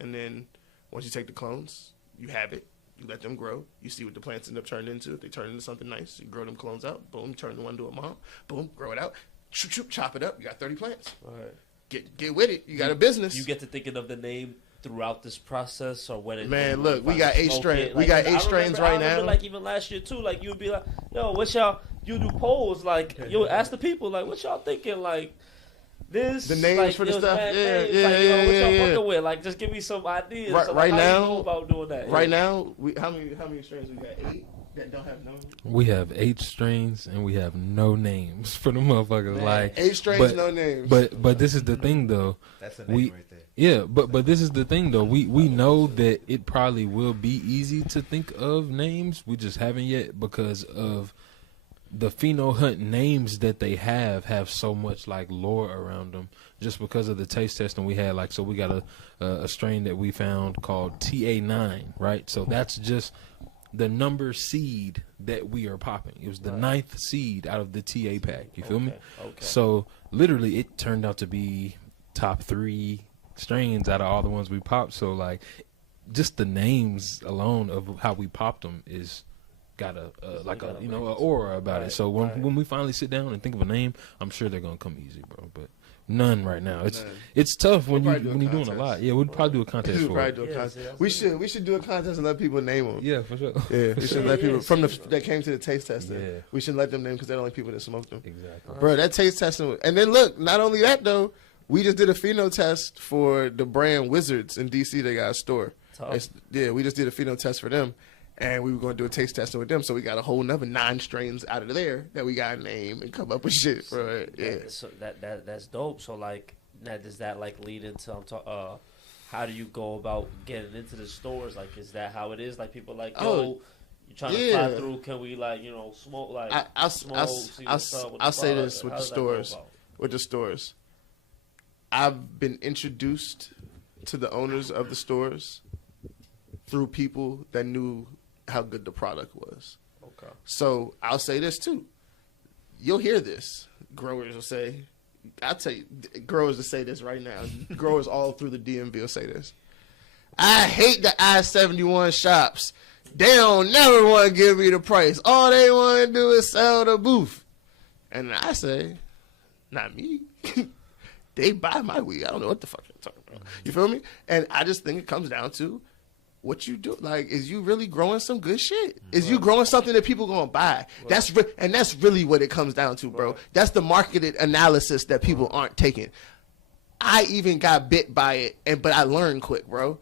And then once you take the clones, you have it. You let them grow. You see what the plants end up turning into. If they turn into something nice, you grow them clones out. Boom, turn the one to a mom. Boom, grow it out. Chop it up. You got 30 plants. All right. Get with it. You got a business. You get to thinking of the name throughout this process or when it. Man, look, we got 8 strains. We got 8 strains right now. Like even last year too. Like you'd be like, yo, what y'all? You do polls like you ask the people like, what y'all tking like. This, the names for the stuff, what y'all fucking with? Like, just give me some ideas. Right now, how you go about doing that? Right now, how many strains we got? 8 that don't have names. We have 8 strains and we have no names for the motherfuckers. Man, like 8 strains, no names. But this is the thing though. That's a name right there. Yeah, but this is the thing though. We know that it probably will be easy to think of names. We just haven't yet because of the pheno hunt names that they have so much like lore around them just because of the taste testing we had. Like, so we got a strain that we found called TA9, right? So that's just the number seed that we are popping. It was the 9th seed out of the TA pack. You feel me? Okay. So literally it turned out to be top 3 strains out of all the ones we popped. So like just the names alone of how we popped them is got a an aura about it. So when we finally sit down and think of a name, I'm sure they're gonna come easy, bro. But none right now. It's tough when you're doing a lot. Yeah, we'd probably do a contest for it. We should do a contest and let people name them. Yeah, for sure. Yeah, we should let people that came to the taste testing. Yeah. We should let them name because they're the only people that smoked them. Exactly, bro. That taste testing, and then look, not only that though, we just did a pheno test for the brand Wizards in DC. They got a store. We just did a pheno test for them. And we were going to do a taste testing with them, so we got a whole nother 9 strains out of there that we got to name and come up with shit for it. Yeah. So that's dope. So like, now does that like lead into how do you go about getting into the stores? Like, is that how it is? Like people like, yo, you trying to fly through? Can we like smoke like? I'll say this with the stores. With the stores, I've been introduced to the owners of the stores through people that knew how good the product was. Okay. So I'll say this too. You'll hear this. Growers will say, I'll tell you, growers will say this right now. Growers all through the DMV will say this. I hate the I-71 shops. They don't never want to give me the price. All they want to do is sell the booth. And I say, not me. They buy my weed. I don't know what the fuck you're talking about. You feel me? And I just think it comes down to what you do. Like, is you really growing some good shit? Is you growing something that people gonna buy? That's really what it comes down to, bro. That's the marketed analysis that people aren't taking. I even got bit by it, but I learned quick, bro.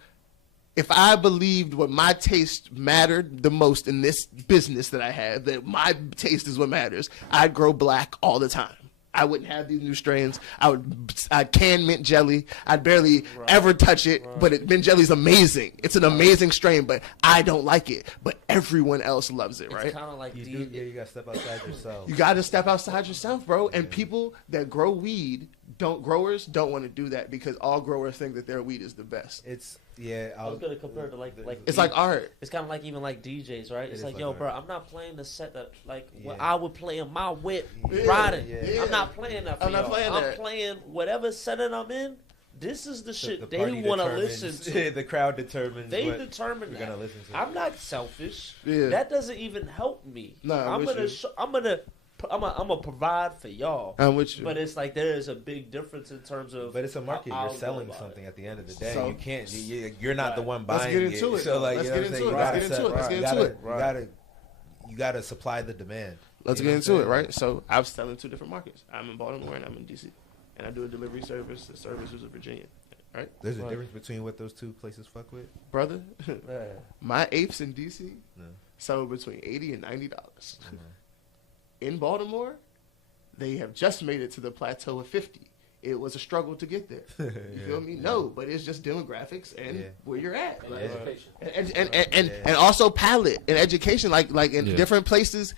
If I believed what my taste mattered the most in this business that I have, that my taste is what matters, I'd grow black all the time. I wouldn't have these new strains. I'd can mint jelly. I'd barely ever touch it, but mint jelly's amazing. It's an amazing strain, but I don't like it. But everyone else loves it, right? It's kind of like you gotta step outside yourself. You gotta step outside yourself, bro. And people that grow weed, growers don't want to do that because all growers think that their weed is the best. I was gonna compare it to like it's like art. It's kind of like even like DJs, right? It's like, yo, bro, I'm not playing the set that what I would play in my whip riding. Yeah. I'm not playing that. I'm playing whatever setting I'm in. This is the shit they want to listen to. The crowd determines. They determine that. Gonna listen to. I'm not selfish. Yeah. That doesn't even help me. No, I'm gonna provide for y'all. I'm with you. But it's like there is a big difference in terms of. But it's a market. You're selling something at the end of the day. So, you can't. You're not the one buying it. Let's get into it. So like, let's get into it. You gotta supply the demand. Let's get into it, right? So I'm selling 2 different markets. I'm in Baltimore and I'm in DC, and I do a delivery service. The service is in Virginia. Right? There's a difference between what those 2 places fuck with, brother. My apes in DC sell between $80 and $90. In Baltimore, they have just made it to the plateau of 50. it was a struggle to get there. You feel me? No, but it's just demographics and where you're at. Like, and also palate and education. Like in different places,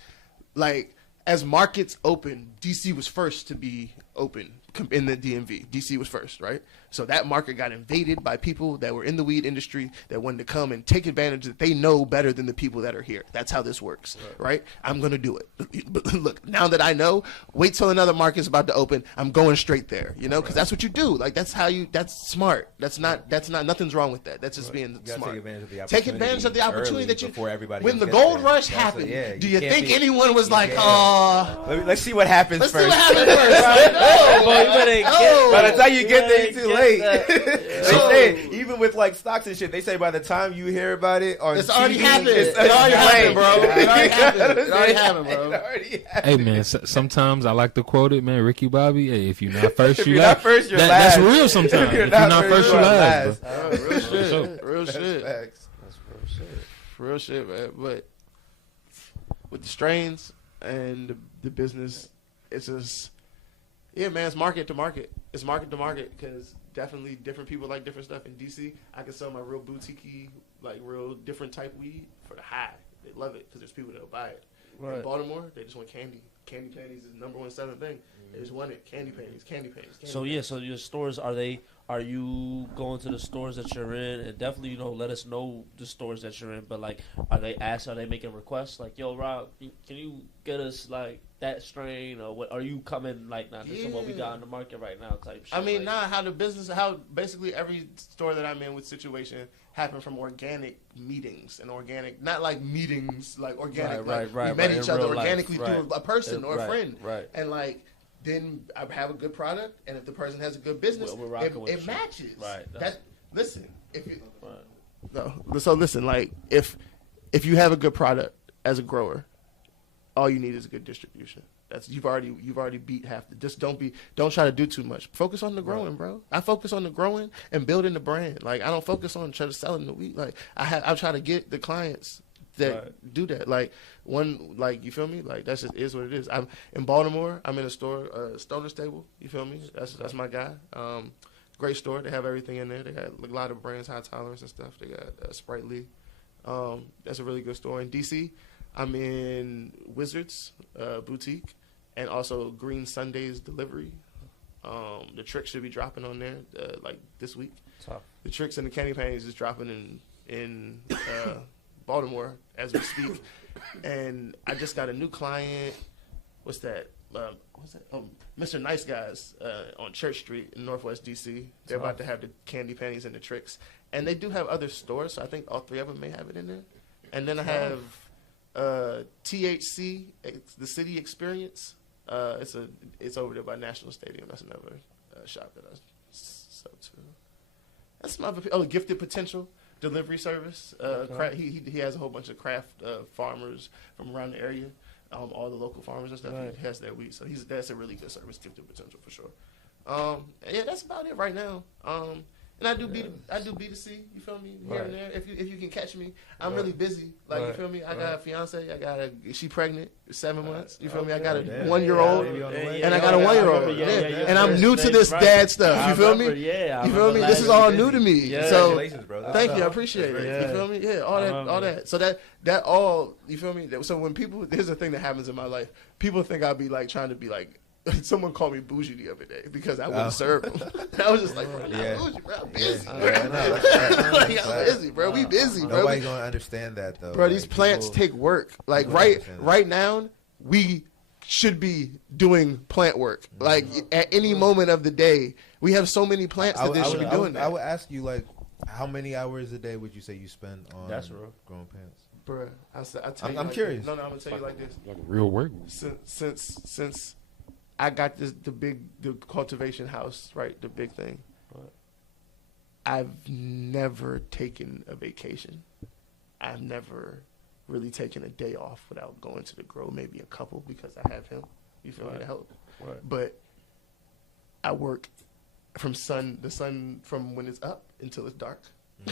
like as markets open, DC was first to be open in the DMV. DC was first, right? So that market got invaded by people that were in the weed industry that wanted to come and take advantage that they know better than the people that are here. That's how this works, right? I'm going to do it. But look, now that I know, wait till another market's about to open. I'm going straight there, you know, because that's what you do. Like, that's smart. That's not, nothing's wrong with that. That's just being smart. Take advantage of the opportunity that you, before everybody when the gold rush happened, do you think anyone was like, let's see what happens first. Let's see what happens first. Right? By the time you get there, it's too late. They say, even with like stocks and shit, they say by the time you hear about it on it's TV, already happened. It already happened, bro. It already happened, bro. Hey man, sometimes I like to quote it, man. Ricky Bobby, hey, if you're not first, if you you're last. not first, you're last. That's real sometimes. If you're not first, you last. Real shit. Real shit. That's real shit. Real shit, man. But with the strains and the business, it's just, yeah, man, it's market to market. It's market to market because definitely different people like different stuff. In DC, I can sell my real boutique-y, like real different type weed for the high. They love it because there's people that'll buy it. Right. In Baltimore, they just want candy. Candy panties is the number one selling thing. They just want it. Candy panties. So yeah, so your stores, are you going to the stores that you're in? And definitely, you know, let us know the stores that you're in. But like, are they making requests? Like, yo, Rob, can you get us like that strain, or what? Are you coming like, nah, this is what we got in the market right now type shit? I mean, like, how basically every store that I'm in with situation happened from organic meetings and organic, not like meetings, like organic. We met each other organically through a person or a friend. Right. And like, then I have a good product, and if the person has a good business, it matches. Right. Listen, if you so listen, like if you have a good product as a grower, all you need is a good distribution. That's you've already beat half. Just don't try to do too much. Focus on the growing, bro. I focus on the growing and building the brand. Like, I don't focus on trying to selling the weed. Like, I try to get the clients that do that. Like, you feel me? Like, that's just is what it is. I'm in Baltimore. I'm in a store, Stoner Stable. You feel me? That's my guy. Great store. They have everything in there. They got a lot of brands, High Tolerance and stuff. They got Sprite Lee. That's a really good store. In DC, I'm in Wizards Boutique, and also Green Sundays Delivery. The Tricks should be dropping on there like this week. Tough. The Tricks and the Candy Panties is dropping in Baltimore as we speak. And I just got a new client. What's that? Mr. Nice Guys on Church Street in Northwest DC. They're about to have the Candy Panties and the Tricks. And they do have other stores, so I think all three of them may have it in there. And then I have THC, the City Experience. It's over there by National Stadium. That's another shop that I sell to. That's my Gifted Potential delivery service. He has a whole bunch of craft farmers from around the area, all the local farmers and stuff. Right. He has their weed, so that's a really good service. Gifted Potential for sure. Yeah, that's about it right now. And I do B2C, you feel me? Here and there. If you can catch me, I'm really busy. Like, you feel me? I got a fiance. She pregnant, 7 months. You feel me? I got a 1-year-old, and I got a 1-year-old. And I'm new to this dad stuff. You feel me? You feel me? This is all new to me. So thank you. I appreciate it. You feel me? Yeah, all that. So that all, you feel me? So when people, here's the thing that happens in my life. People think I'll be like trying to be like, someone called me bougie the other day because I wouldn't serve them. I was just like, bro, not bougie, bro. I'm busy. I'm busy, bro. We busy, bro. Nobody's gonna understand that though. Bro, these plants take work. Like right now, we should be doing plant work. Like at any moment of the day, we have so many plants that they should be doing that. I would ask you, like, how many hours a day would you say you spend on growing plants? Bro, I'm curious. No, I'm gonna tell you like this. Like real work. Since I got the cultivation house, right? The big thing. I've never taken a vacation. I've never really taken a day off without going to the grow, maybe a couple because I have him. You feel me, to help. Right. But I work from from when it's up until it's dark.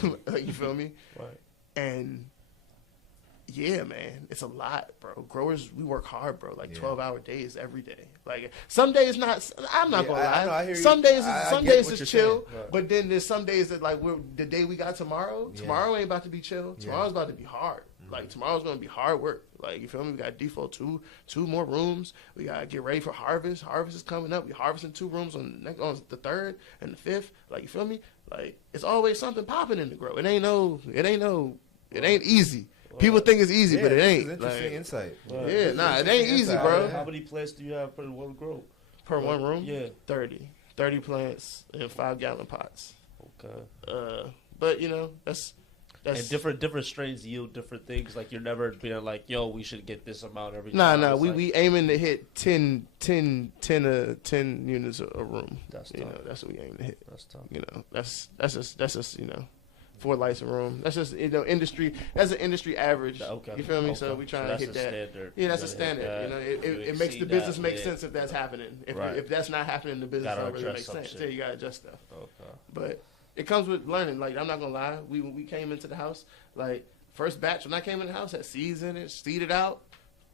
You feel me? Right. And Yeah, man, it's a lot, bro. Growers, we work hard, bro. Like 12-hour days every day. Like some days not. I'm not gonna lie. I hear some you. days, I some get days what is you're chill. saying. But then there's some days that like the day we got tomorrow. Tomorrow ain't about to be chill. Tomorrow's about to be hard. Like tomorrow's gonna be hard work. Like you feel me? We got default two more rooms. We gotta get ready for harvest. Harvest is coming up. We harvesting 2 rooms on the 3rd and the 5th. Like you feel me? Like it's always something popping in the grow. It ain't easy. People think it's easy, but it ain't. Interesting insight. Yeah, nah, it ain't easy, bro. How many plants do you have per one grow? Per one room? Yeah. 30 plants in 5-gallon pots. Okay. But you know, that's and different strains yield different things. Like you're never being like, yo, we should get this amount every Nah, time. we aiming to hit 10 units a room. That's tough. You know, that's what we aim to hit. That's tough. You know, that's just you know, 4 lights a room. That's just, you know, industry. That's an industry average. Okay. You feel me? Okay. So we trying to hit that. Standard. Yeah, that's a standard. You know, it makes the business make sense if that's happening. If that's not happening, the business don't really make sense. So you gotta adjust stuff. Okay. But it comes with learning. Like I'm not gonna lie, we came into the house, like first batch when I came in the house had seeds in it, seeded out,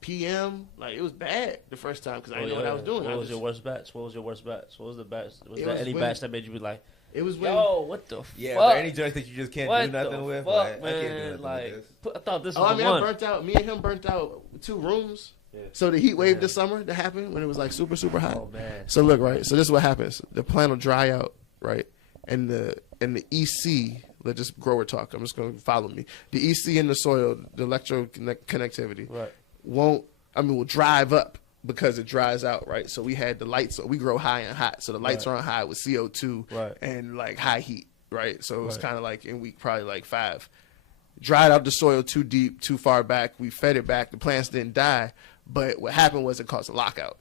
PM. Like it was bad the first time because I didn't know what I was doing. What was your worst batch? What was the batch? Was It there was any when- batch that made you be like, It was when. yo, what the Yeah, fuck? are there any joints that you just can't What do nothing the with? fuck, Like, man? I can't do nothing Like, with this. I thought this Oh, was I the mean, one. I burnt out. Me and him burnt out 2 rooms. Yeah. So the heat wave this summer that happened when it was like super hot. Oh man. So look, right. So this is what happens. The plant will dry out, right, and the EC. Let's just grower talk. I'm just gonna follow me. The EC in the soil, the connectivity, Right. will drive up because it dries out, right? So we had the lights. We grow high and hot, so the lights are on high with CO2 and like high heat, right? So it was kind of like in week probably like 5. Dried out the soil too deep, too far back. We fed it back. The plants didn't die, but what happened was it caused a lockout.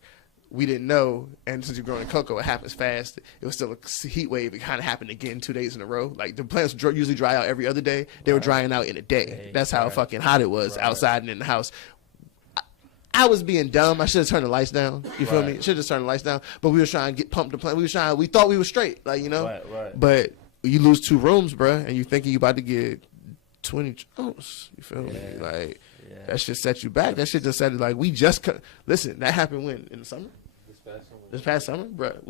We didn't know, and since you're growing cocoa, it happens fast. It was still a heat wave. It kind of happened again 2 days in a row. Like the plants usually dry out every other day. They were drying out in a day. That's how fucking hot it was outside and in the house. I was being dumb. I should have turned the lights down. You feel me? Should have just turned the lights down. But we were trying to get pumped the plant. We thought we were straight, like you know. Right. But you lose 2 rooms, bruh, and you thinking you about to get 20 jumps. You feel me? Like that shit set you back. That shit just said like we just listen. That happened when in the summer. This past summer, bruh.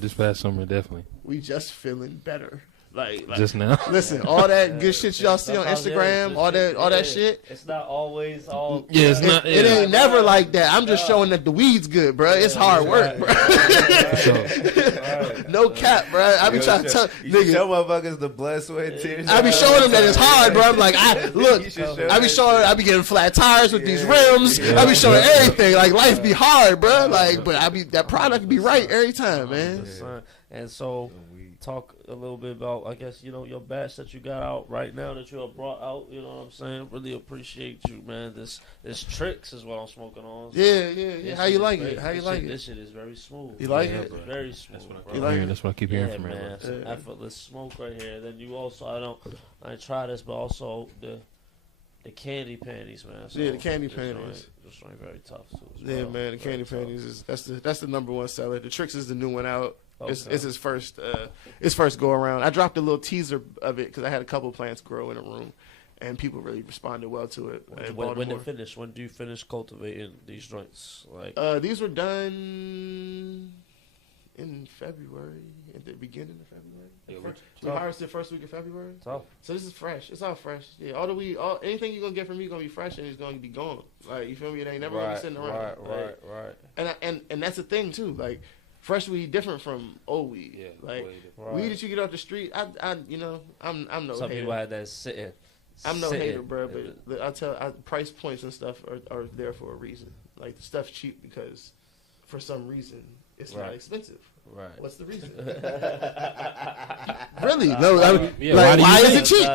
This past summer definitely. We just feeling better. Like just now. Listen, all that good shit y'all see on Instagram, all that shit. It's not always all. Yeah, it's not. It ain't never like that. I'm just showing that the weed's good, bro. It's hard work, bro. No cap, bro. I be trying to tell niggas. Show motherfuckers the blood, sweat, and tears. I be showing them that it's hard, bro. I'm like, I be getting flat tires with these rims. I be showing everything. Like life be hard, bro. Like, but that product be right every time, man. And so, talk a little bit about, I guess, you know, your batch that you got out right now that you have brought out. You know what I'm saying? Really appreciate you, man. This Tricks is what I'm smoking on. So yeah. How you like it? This shit is very smooth. You like it? Very smooth. That's what I keep hearing from man. everyone. Some effortless smoke right here. Then you also, I ain't try this, but also the candy panties, man. So the candy panties. This joint very tough too. Yeah, man. The candy panties that's the number 1 seller. The Tricks is the new one out. Okay. It's his first go around. I dropped a little teaser of it because I had a couple plants grow in a room, and people really responded well to it. When it finished, when do you finish cultivating these joints? Like these were done in February, at the beginning of February. We harvested first week of February. Tough. So this is fresh. It's all fresh. Yeah, anything you're gonna get from me gonna be fresh and it's gonna be gone. Like you feel me? It ain't never gonna be sitting around. Right. And that's the thing too. Like fresh weed different from old weed. Yeah, like weed that you get off the street. I'm no Some hater. people had that sitting. I'm no hater, bro. But price points and stuff are there for a reason. Like the stuff's cheap because for some reason it's not expensive. Right. What's the reason? Really? No. Why is it cheap?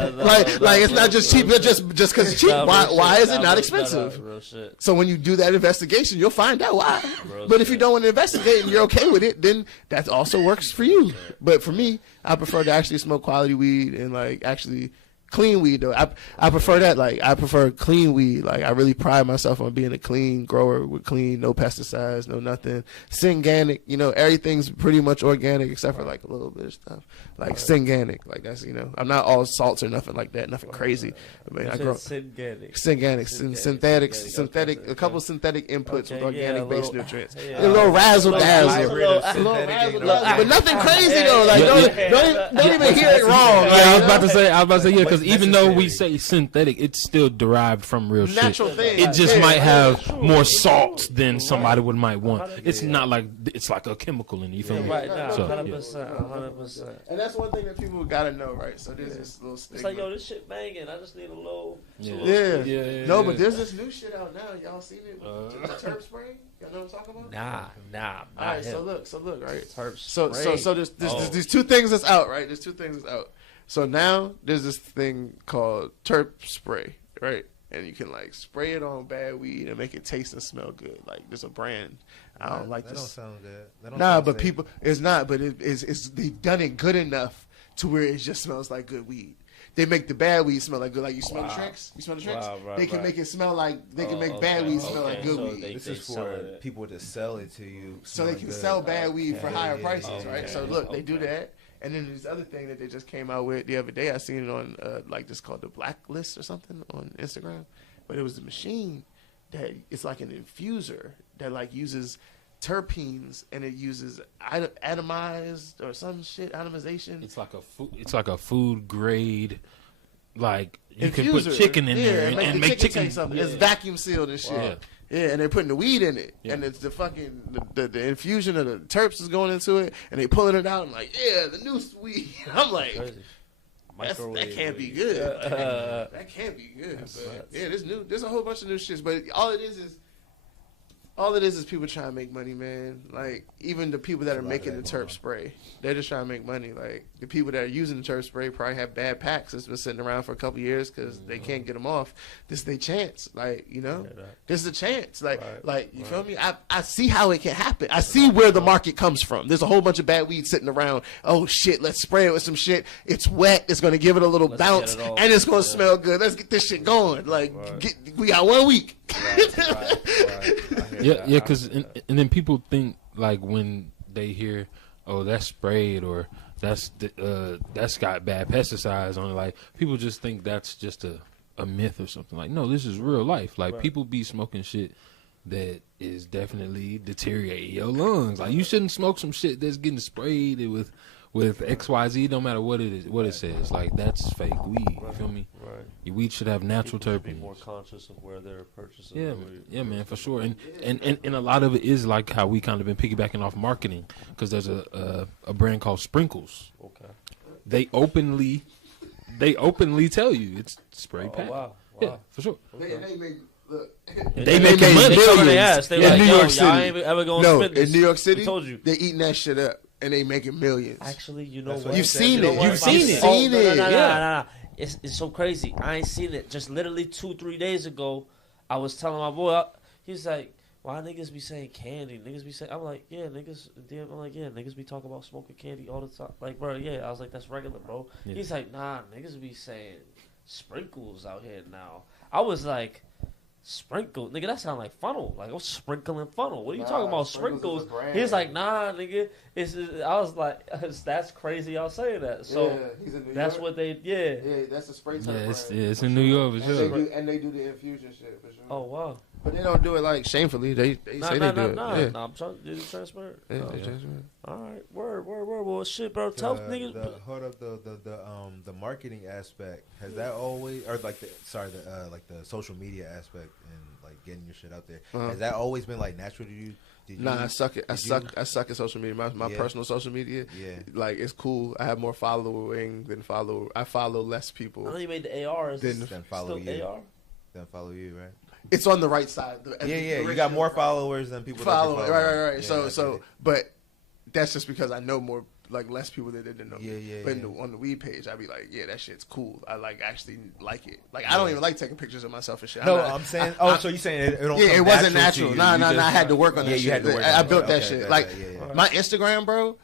Like it's not just cheap just because it's cheap. Why is it not expensive? Real shit. So when you do that investigation, you'll find out why. But if you don't want to investigate and you're okay with it, then that also works for you. But for me, I prefer to actually smoke quality weed and like actually clean weed though. I prefer that. Like I prefer clean weed. Like I really pride myself on being a clean grower with clean, no pesticides, no nothing. Synganic, you know, everything's pretty much organic except for like a little bit of stuff. Like synganic, like that's, you know, I'm not all salts or nothing like that, nothing crazy. I mean, I grow synthetic, okay. a couple synthetic inputs with organic a based little, nutrients. yeah. A little razzle dazzle, but nothing crazy though. Like don't even hear it wrong. Yeah, I was about to say, yeah, because even though we say synthetic, it's still derived from real natural shit. thing. It just might have more salts than somebody might want. It's not like it's like a chemical in it. You feel me? Right now, So, 100%. And that's one thing that people gotta know, right? So there's this little stigma. It's like, yo, this shit banging. I just need a little. Yeah. No, but there's this new shit out now. Y'all seen it? The terp spray. Y'all know what I'm talking about? Nah. All right, so look, right. Terp So spray. there's two things that's out, right? There's two things that's out. So now there's this thing called terp spray, right? And you can like spray it on bad weed and make it taste and smell good. Like there's a brand. I don't like that this. Don't sound good. Nah, but people, it's not. But it's they've done it good enough to where it just smells like good weed. They make the bad weed smell like good. Like you smell the tricks. You smell the tricks. They can make it smell like they can make bad weed smell like good weed. This is for people to sell it to you, so they can sell bad weed for higher prices, right? Okay. So look, they do that. And then there's this other thing that they just came out with the other day. I seen it on like this called the Blacklist or something on Instagram. But it was a machine that it's like an infuser that like uses terpenes and it uses atomized or some shit, atomization. It's like a food grade, like you infuser. can put chicken in there and make chicken. It's vacuum sealed and shit. Yeah, and they're putting the weed in it, and it's the fucking the infusion of the terps is going into it, and they pulling it out and like, yeah, the new weed. I'm like, that can't be good. That can't be good. But yeah, there's a whole bunch of new shits, but all it is people trying to make money, man. Like even the people that are making the terp spray, they're just trying to make money. Like the people that are using the terp spray probably have bad packs that's been sitting around for a couple years because they can't get them off. This is their chance. Like this is a chance. Like you feel me? I see how it can happen. I see where the market comes from. There's a whole bunch of bad weed sitting around. Oh shit, let's spray it with some shit. It's wet. It's gonna give it a little bounce, and it's gonna smell good. Let's get this shit going. Like we got 1 week. Yeah, because and then people think like when they hear, oh, that's sprayed or that's got bad pesticides on it. Like people just think that's just a myth or something. Like no, this is real life. Like people be smoking shit that is definitely deteriorating your lungs. Like you shouldn't smoke some shit that's getting sprayed with XYZ, no matter what it is, what it says. Like that's fake weed. You feel me? Right. Your weed should have natural People should terpenes. be more conscious of where they're purchasing. Yeah, man, for sure. And a lot of it is like how we kind of been piggybacking off marketing because there's a brand called Sprinkles. Okay. They openly tell you it's spray pack. Wow. Yeah, for sure. They make They making money. They cover their ass. They in like, New yo, York City. y'all ain't ever gonna No, spend this. in New York City, I told you. they eating that shit up and they making millions. Actually, you know That's what? what You've seen it. You've seen it. Seen No, it. nah. It's so crazy. I ain't seen it. Just literally 2-3 days ago, I was telling my boy, he's like, why niggas be saying candy? Niggas be saying, I'm like, yeah, niggas. I'm like, yeah, niggas be talking about smoking candy all the time. Like, bro, yeah. I was like, that's regular, bro. Yeah. He's like, nah, niggas be saying sprinkles out here now. I was like, sprinkle, nigga, that sound like funnel. Like I'm sprinkling funnel. What are you talking about? Sprinkles? He's like, nah, nigga. I was like, that's crazy. Y'all saying that. So he's in New that's York. what they. Yeah, that's a spray type. It's in New York for sure. And they do the infusion shit for sure. Oh wow. But they don't do it like shamefully. They say they do it. Nah. Yeah. I'm trying to do the transparent. Yeah, they transparent. All right, word. Well, shit, bro. Tell niggas. Hold up, the marketing aspect has that always, or like the social media aspect and like getting your shit out there, has that always been like natural to you? I suck it. I suck at social media. My personal social media. Yeah. Like it's cool. I have more following than follow. I follow less people. I know you made the AR. Then follow you. AR? Then follow you, right? It's on the right side. You got more followers than people. Follow. Right. Yeah, so, but that's just because I know more. Like less people that didn't know. But on the weed page, I'd be like, yeah, that shit's cool. I like actually like it. Like I don't even like taking pictures of myself and shit. I'm saying. So you saying it don't? Yeah, come it wasn't natural. to you. Nah. I had to work on that shit. You had to work I on built that okay, shit. okay, Like yeah. my Instagram, bro.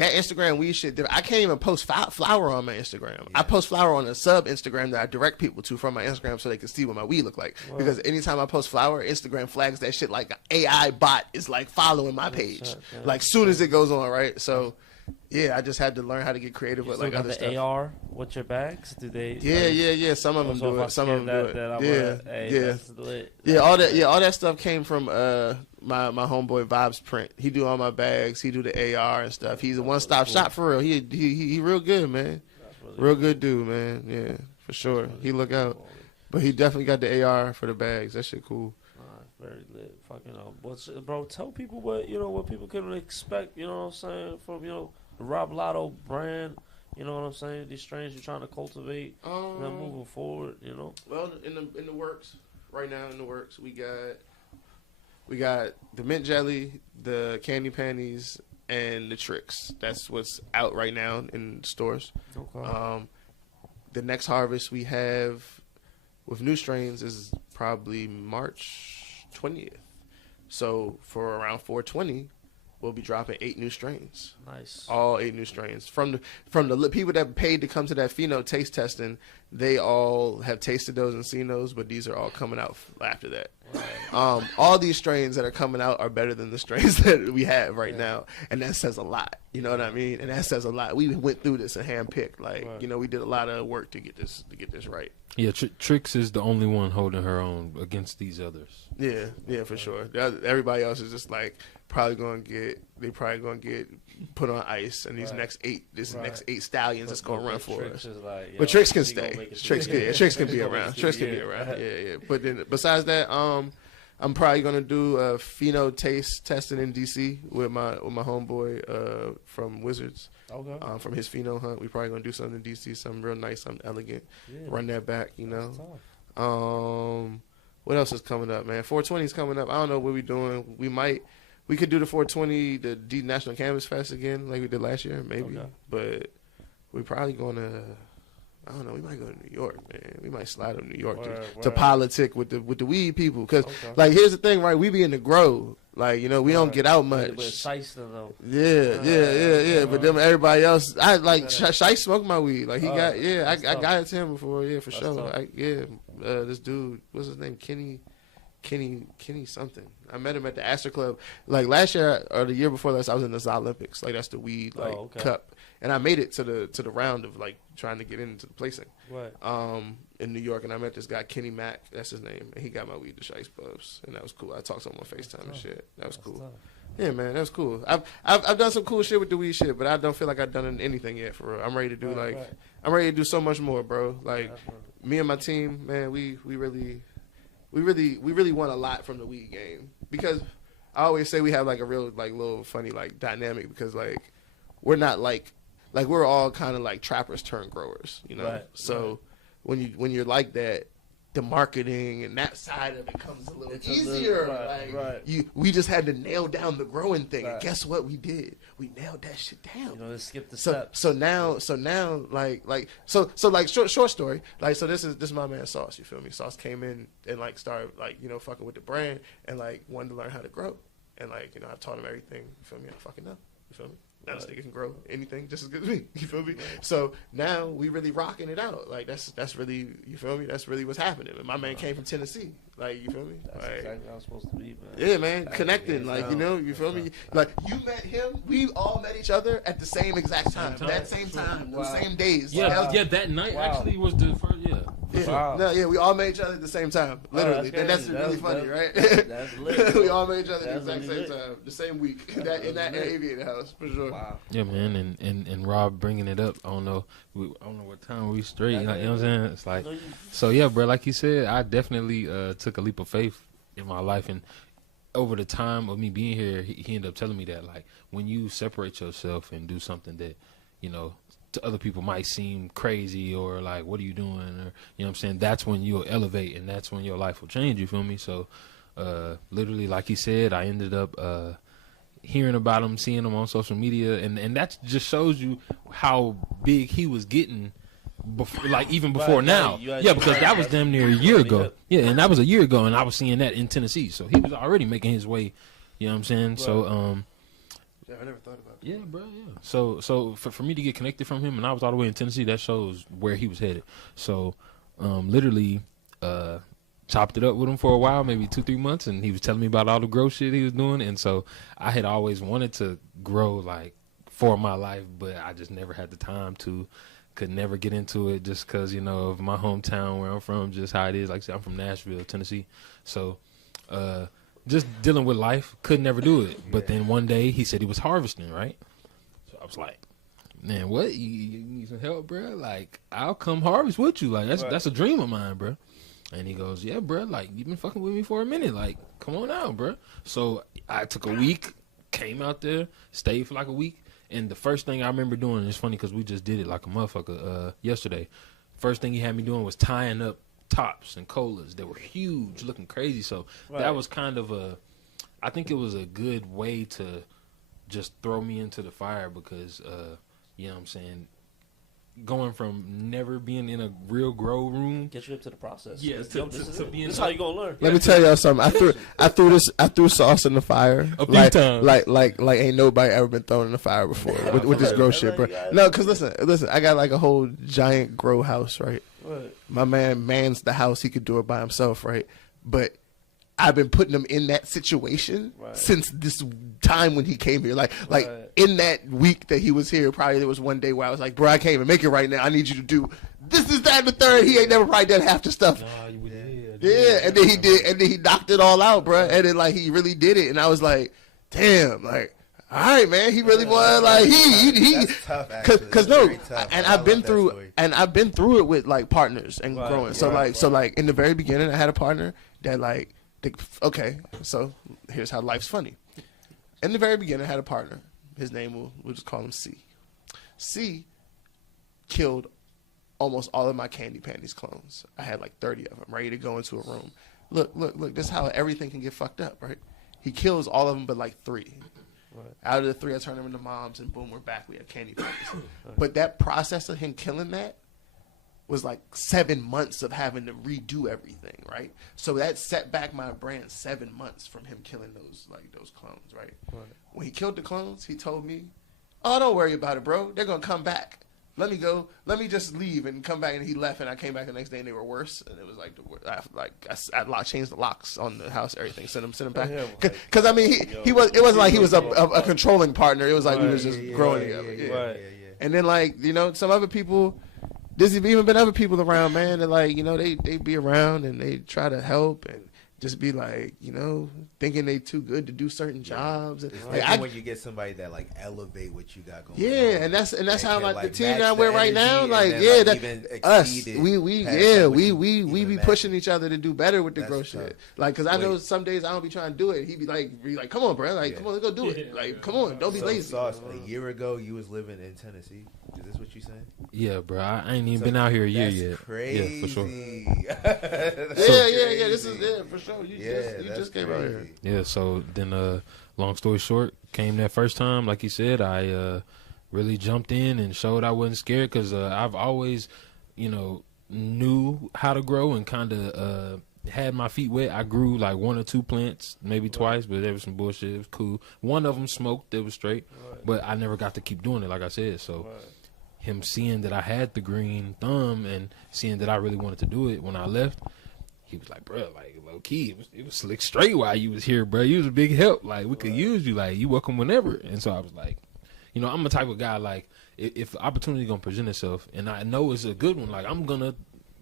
that Instagram weed shit, I can't even post flower on my Instagram. Yeah. I post flower on a sub Instagram that I direct people to from my Instagram so they can see what my weed look like. Wow. Because anytime I post flower, Instagram flags that shit like an AI bot is like following my page. Like soon as it goes on, right? So yeah, I just had to learn how to get creative with like other stuff. AR with your bags? Do they? Yeah. Some of them do it. Some of them do it. Yeah. All that stuff came from my homeboy Vibes Print. He do all my bags. He do the AR and stuff. He's a one-stop shop for real. He real good, man. Real good dude, man. Yeah, for sure. He look out. But he definitely got the AR for the bags. That shit cool. Very lit. Fucking bro, tell people what people can expect, you know what I'm saying, from, the Roblato brand, you know what I'm saying, these strains you're trying to cultivate, moving forward, Well, in the works, right now in the works, we got the mint jelly, the candy panties, and the tricks. That's what's out right now in stores. Okay. The next harvest we have with new strains is probably March 20th. So for around 420, we'll be dropping 8 new strains. Nice. All 8 new strains. From the people that paid to come to that pheno taste testing, they all have tasted those and seen those, but these are all coming out after that. Right. All these strains that are coming out are better than the strains that we have right now, and that says a lot. You know what I mean? And that says a lot. We went through this and handpicked. Like, we did a lot of work to get this right. Yeah, Trix is the only one holding her own against these others. Yeah, for sure. Everybody else is just like probably gonna get put on ice, and these next 8 stallions is gonna run for us. Like, but Trix can stay. Trix can be around. Trix can be around. Yeah. But then besides that, I'm probably gonna do a pheno taste testing in DC with my homeboy from Wizards. Okay. From his pheno hunt, we probably gonna do something in DC, something real nice, something elegant. Yeah. Run that back, What else is coming up, man? 420 is coming up. I don't know what we're doing. We could do the 420, the D National Canvas Fest again, like we did last year, maybe. Okay. But we're probably gonna. I don't know. We might go to New York, man. We might slide to New York to politic with the weed people. Because, like, here's the thing, right? We be in the grow. Like, we don't get out much. But Shice, though. Yeah. But then everybody else, I like Shice smoked my weed. Like, he got, I got it to him before, for sure. This dude, what's his name? Kenny something. I met him at the Astor Club. Like, last year or the year before last, I was in the Olympics. Like, that's the weed, cup. And I made it to the round of like trying to get into the placing. Right. In New York, and I met this guy Kenny Mack, that's his name, and he got my weed to Shice Pubs, and that was cool. I talked to him on FaceTime and shit. That was cool. Tough. Yeah, man, that was cool. I've done some cool shit with the weed shit, but I don't feel like I've done anything yet for real. I'm ready to do I'm ready to do so much more, bro. Like me and my team, man, we really want a lot from the weed game, because I always say we have like a real like little funny like dynamic, because like we're not like we're all kind of like trappers turned growers, Right. So when you're like that, the marketing and that side of it comes a little easier. We just had to nail down the growing thing, and guess what we did? We nailed that shit down. Let's skip the steps. So now, short story. Like, so this is my man Sauce. You feel me? Sauce came in and like started like fucking with the brand and like wanted to learn how to grow, and like I taught him everything. You feel me? I fucking know. You feel me? Now this nigga can grow anything just as good as me. You feel me? Right. So now we really rocking it out. Like that's really, you feel me? That's really what's happening. And my man came from Tennessee. Like, you feel me? That's exactly how I'm supposed to be, man. Yeah, man. Connecting. Like, you feel me? Like, you met him. We all met each other at the same exact time. That same time. Wow. The same days. Yeah, that night actually was the first, we all met each other at the same time. Literally. That's really funny, right? That's lit. We all met each other at the exact same time. The same week. In that aviator house, for sure. Wow. Yeah, man. And Rob bringing it up. I don't know what time we straight. You know what I'm saying? It's like, so yeah, bro. Like you said, I definitely took a leap of faith in my life, and over the time of me being here, he ended up telling me that, like, when you separate yourself and do something that, to other people might seem crazy or like, what are you doing? Or, you know what I'm saying? That's when you'll elevate, and that's when your life will change. You feel me? So, literally, like he said, I ended up hearing about him, seeing him on social media, and that just shows you how big he was getting. Even before now. Because that was damn near a year ago. Yeah, and that was a year ago, and I was seeing that in Tennessee. So he was already making his way, you know what I'm saying? Right. So Yeah, I never thought about that. Yeah, bro. Yeah. So for me to get connected from him, and I was all the way in Tennessee, that shows where he was headed. So, literally, chopped it up with him for a while, maybe 2-3 months, and he was telling me about all the growth shit he was doing. And so I had always wanted to grow like for my life, but I just never had the time to. Could never get into it just because, you know, of my hometown where I'm from, just how it is. Like I said, I'm from Nashville, Tennessee. So just dealing with life, could never do it. But then one day he said he was harvesting, right? So I was like, man, what? You need some help, bro? Like, I'll come harvest with you. Like, that's a dream of mine, bro. And he goes, yeah, bro, like, you've been fucking with me for a minute. Like, come on out, bro. So I took a week, came out there, stayed for like a week. And the first thing I remember doing, it's funny because we just did it like a motherfucker yesterday. First thing he had me doing was tying up tops and colas that were huge, looking crazy. So that was kind of I think it was a good way to just throw me into the fire because, you know what I'm saying, going from never being in a real grow room, get you up to the process. Yeah, this is how you gonna learn. Let me tell y'all something. I threw sauce in the fire a few times. Like ain't nobody ever been thrown in the fire before with this grow shit, bro. No, because listen, I got like a whole giant grow house, right? My man mans the house. He could do it by himself, right? But I've been putting him in that situation since this time when he came here. Like in that week that he was here, probably there was one day where I was like, bro, I can't even make it right now. I need you to do this, is that, and the third. He ain't never probably done half the stuff. Yeah, and then he did, and then he knocked it all out, bro. And then like he really did it, and I was like, damn, like, all right, man, he really was like he because no, and I've been through it with like partners and growing. So like in the very beginning, I had a partner that like. Okay, so here's how life's funny. In the very beginning, I had a partner. His name, we'll just call him C. C killed almost all of my Candy Panties clones. I had like 30 of them ready to go into a room. Look, this is how everything can get fucked up, right? He kills all of them but like 3. Out of the 3, I turned them into moms, and boom, we're back. We have Candy Panties. But that process of him killing that was like 7 months of having to redo everything, right? So that set back my brand 7 months from him killing those clones, right? When he killed the clones, he told me, "Oh, don't worry about it, bro. They're gonna come back. Let me go. Let me just leave and come back." And he left, and I came back the next day, and they were worse. And it was like I changed the locks on the house, everything. Sent him back. Because I mean, it wasn't like he was a controlling partner. It was like we was just growing together. And then like some other people. There's even been other people around, man, that like, they be around and they try to help and just be like, thinking they too good to do certain jobs. And, like, when you get somebody that like elevate what you got going on. Yeah, and that's how like the team that we're right now, like us, we be pushing each other to do better with the growth shit. Like, cause I know some days I don't be trying to do it. He be like, come on, bro, like come on, let's go do it. Like, come on, don't be lazy. Sauce, a year ago, you was living in Tennessee. Is this what you saying? Yeah, bro. I ain't even been out here a year yet. Crazy. Yeah, for sure. Yeah. This is for sure. You just came out here. Yeah. So then, long story short, came that first time. Like you said, I really jumped in and showed I wasn't scared because I've always, knew how to grow and kind of had my feet wet. I grew like 1 or 2 plants, maybe twice, but there was some bullshit. It was cool. One of them smoked. It was straight, but I never got to keep doing it. Like I said, so. Him seeing that I had the green thumb and seeing that I really wanted to do it when I left, he was like, bro, like low key, it was slick straight while you was here, bro. You was a big help. Like we could use you. Like you welcome whenever. And so I was like, I'm the type of guy like if opportunity gonna present itself and I know it's a good one, like I'm gonna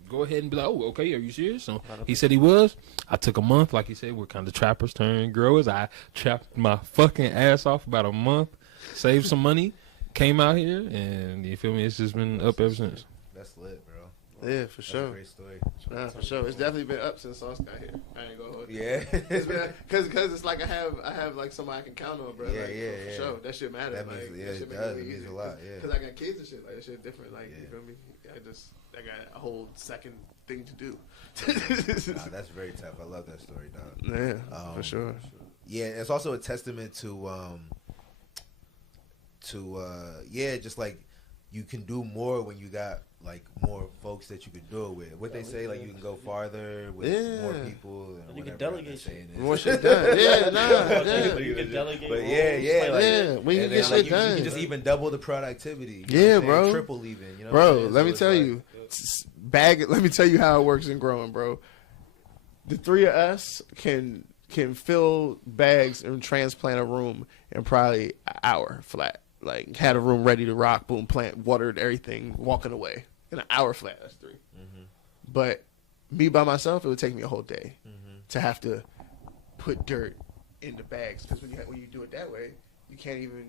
go ahead and be like, oh, okay, are you serious? So he said he was. I took a month, like he said, we're kind of trappers turned growers. I trapped my fucking ass off about a month, saved some money. Came out here, and you feel me? It's just been up ever since. That's lit, bro. Yeah, for sure. A great story. Nah, for sure. It's definitely been up since Sauce got here. I ain't gonna hold you. Yeah. It's been because it's like I have like somebody I can count on, bro. Yeah, like, yeah, for sure. That shit matters. That means, it does. It means a lot. Yeah. Because I got kids and shit. Like that shit different. Like you feel me? I got a whole second thing to do. That's very tough. I love that story, dog. Yeah, for sure. Yeah, it's also a testament to just like you can do more when you got like more folks that you could do it with. What they say, like you can go farther with more people. And you can delegate more shit done. Yeah, You can delegate. But when you get shit done, you can just even double the productivity. Yeah, bro. Triple even. You know bro, let me tell you, let me tell you how it works in growing, bro. The three of us can fill bags and transplant a room in probably an hour flat. Like, had a room ready to rock, boom, plant, watered everything, walking away. In an hour flat, that's 3. Mm-hmm. But me by myself, it would take me a whole day to have to put dirt in the bags. Because when you do it that way, you can't even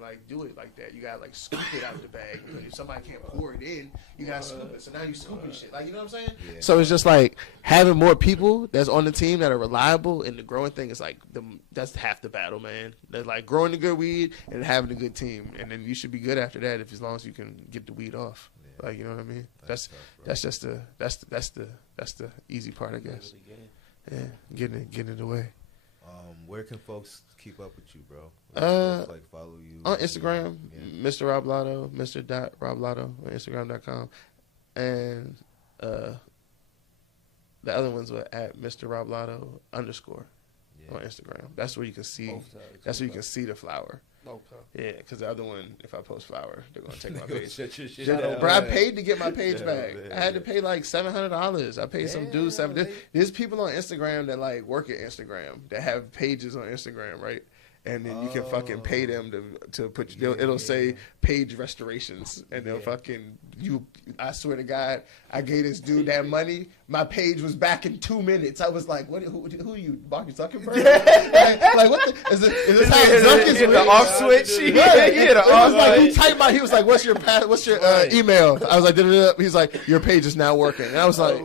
like do it like that. You gotta like scoop it out of the bag. Because if somebody can't pour it in, you gotta scoop it. So now you scooping shit. Like, you know what I'm saying? Yeah. So it's just like having more people that's on the team that are reliable, and the growing thing is like that's half the battle, man. That's like growing the good weed and having a good team, and then you should be good after that as long as you can get the weed off. Yeah. Like, you know what I mean? That's just the easy part, I guess. Yeah, getting it away. Where can folks keep up with you, bro? Folks, like, follow you on Instagram, Mr. Roblato, Mr.Roblato on Instagram.com, and the other ones were at Mr. Roblato _ on Instagram. That's where you can see. That's where you can see the flower. Okay. Yeah, because the other one, if I post flower, they're gonna take my page. Bro, I paid to get my page back. I had to pay like $700. I paid some dude $7. There's people on Instagram that like work at Instagram that have pages on Instagram, right? And then you can fucking pay them to put. It'll say page restorations, and they'll fucking you. I swear to God, I gave this dude that money. My page was back in 2 minutes. I was like, "What? Who are you, Mark Zuckerberg? like what? Is this how Zuck is? The off switch. He was like, "What's your email?" I was like, he's like, "Your page is now working," and I was like.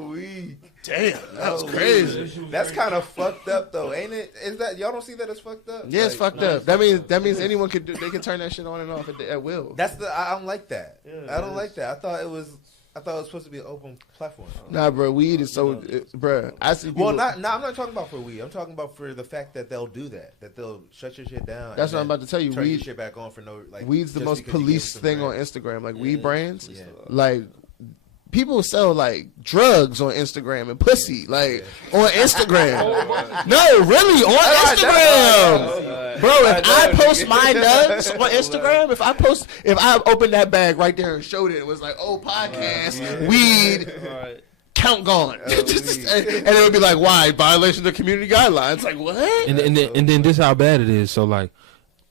Damn, that was crazy. That's kind of fucked up, though, ain't it? Is that y'all don't see that as fucked up? Yeah, it's fucked up. That means anyone could do. They can turn that shit on and off at will. I don't like that. I don't like that. I thought it was supposed to be an open platform. Nah, bro, weed is so, bro. I see. People, I'm not talking about for weed. I'm talking about for the fact that they'll do that. That they'll shut your shit down. That's what I'm about to tell you. Turn your shit back on for no like. Weed's the most police thing on Instagram. Like weed brands, like. People sell like drugs on Instagram and pussy on Instagram. No, really on Instagram, bro. If I post my nuts on Instagram, if I opened that bag right there and showed it was like, oh, podcast, weed, count gone, and it would be like, why violation of community guidelines? Like what? And then this how bad it is. So like,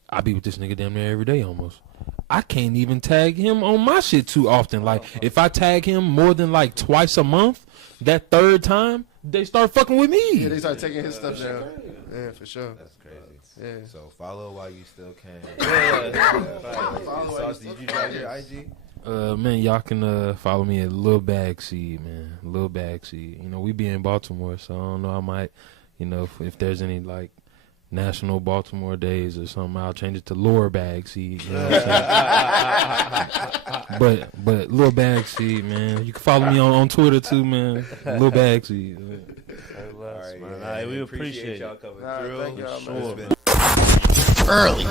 I be with this nigga damn near every day almost. I can't even tag him on my shit too often. Like, if I tag him more than like twice a month, that third time, they start fucking with me. Yeah, they start taking his stuff down. Yeah, for sure. That's crazy. Yeah. So follow while you still can. Sauce, did you drop your IG? Man, y'all can follow me at Lil Bag Seed, man. Lil Bag Seed. You know, we be in Baltimore, so I don't know. I might, you know, if there's any like National Baltimore Days or something, I'll change it to Lure Bag Seed. You know what I'm saying? but Lil Bag Seed, man. You can follow me on Twitter too, man. Lil Bag Seed. All right, we appreciate y'all coming through. Thank y'all, man. Early.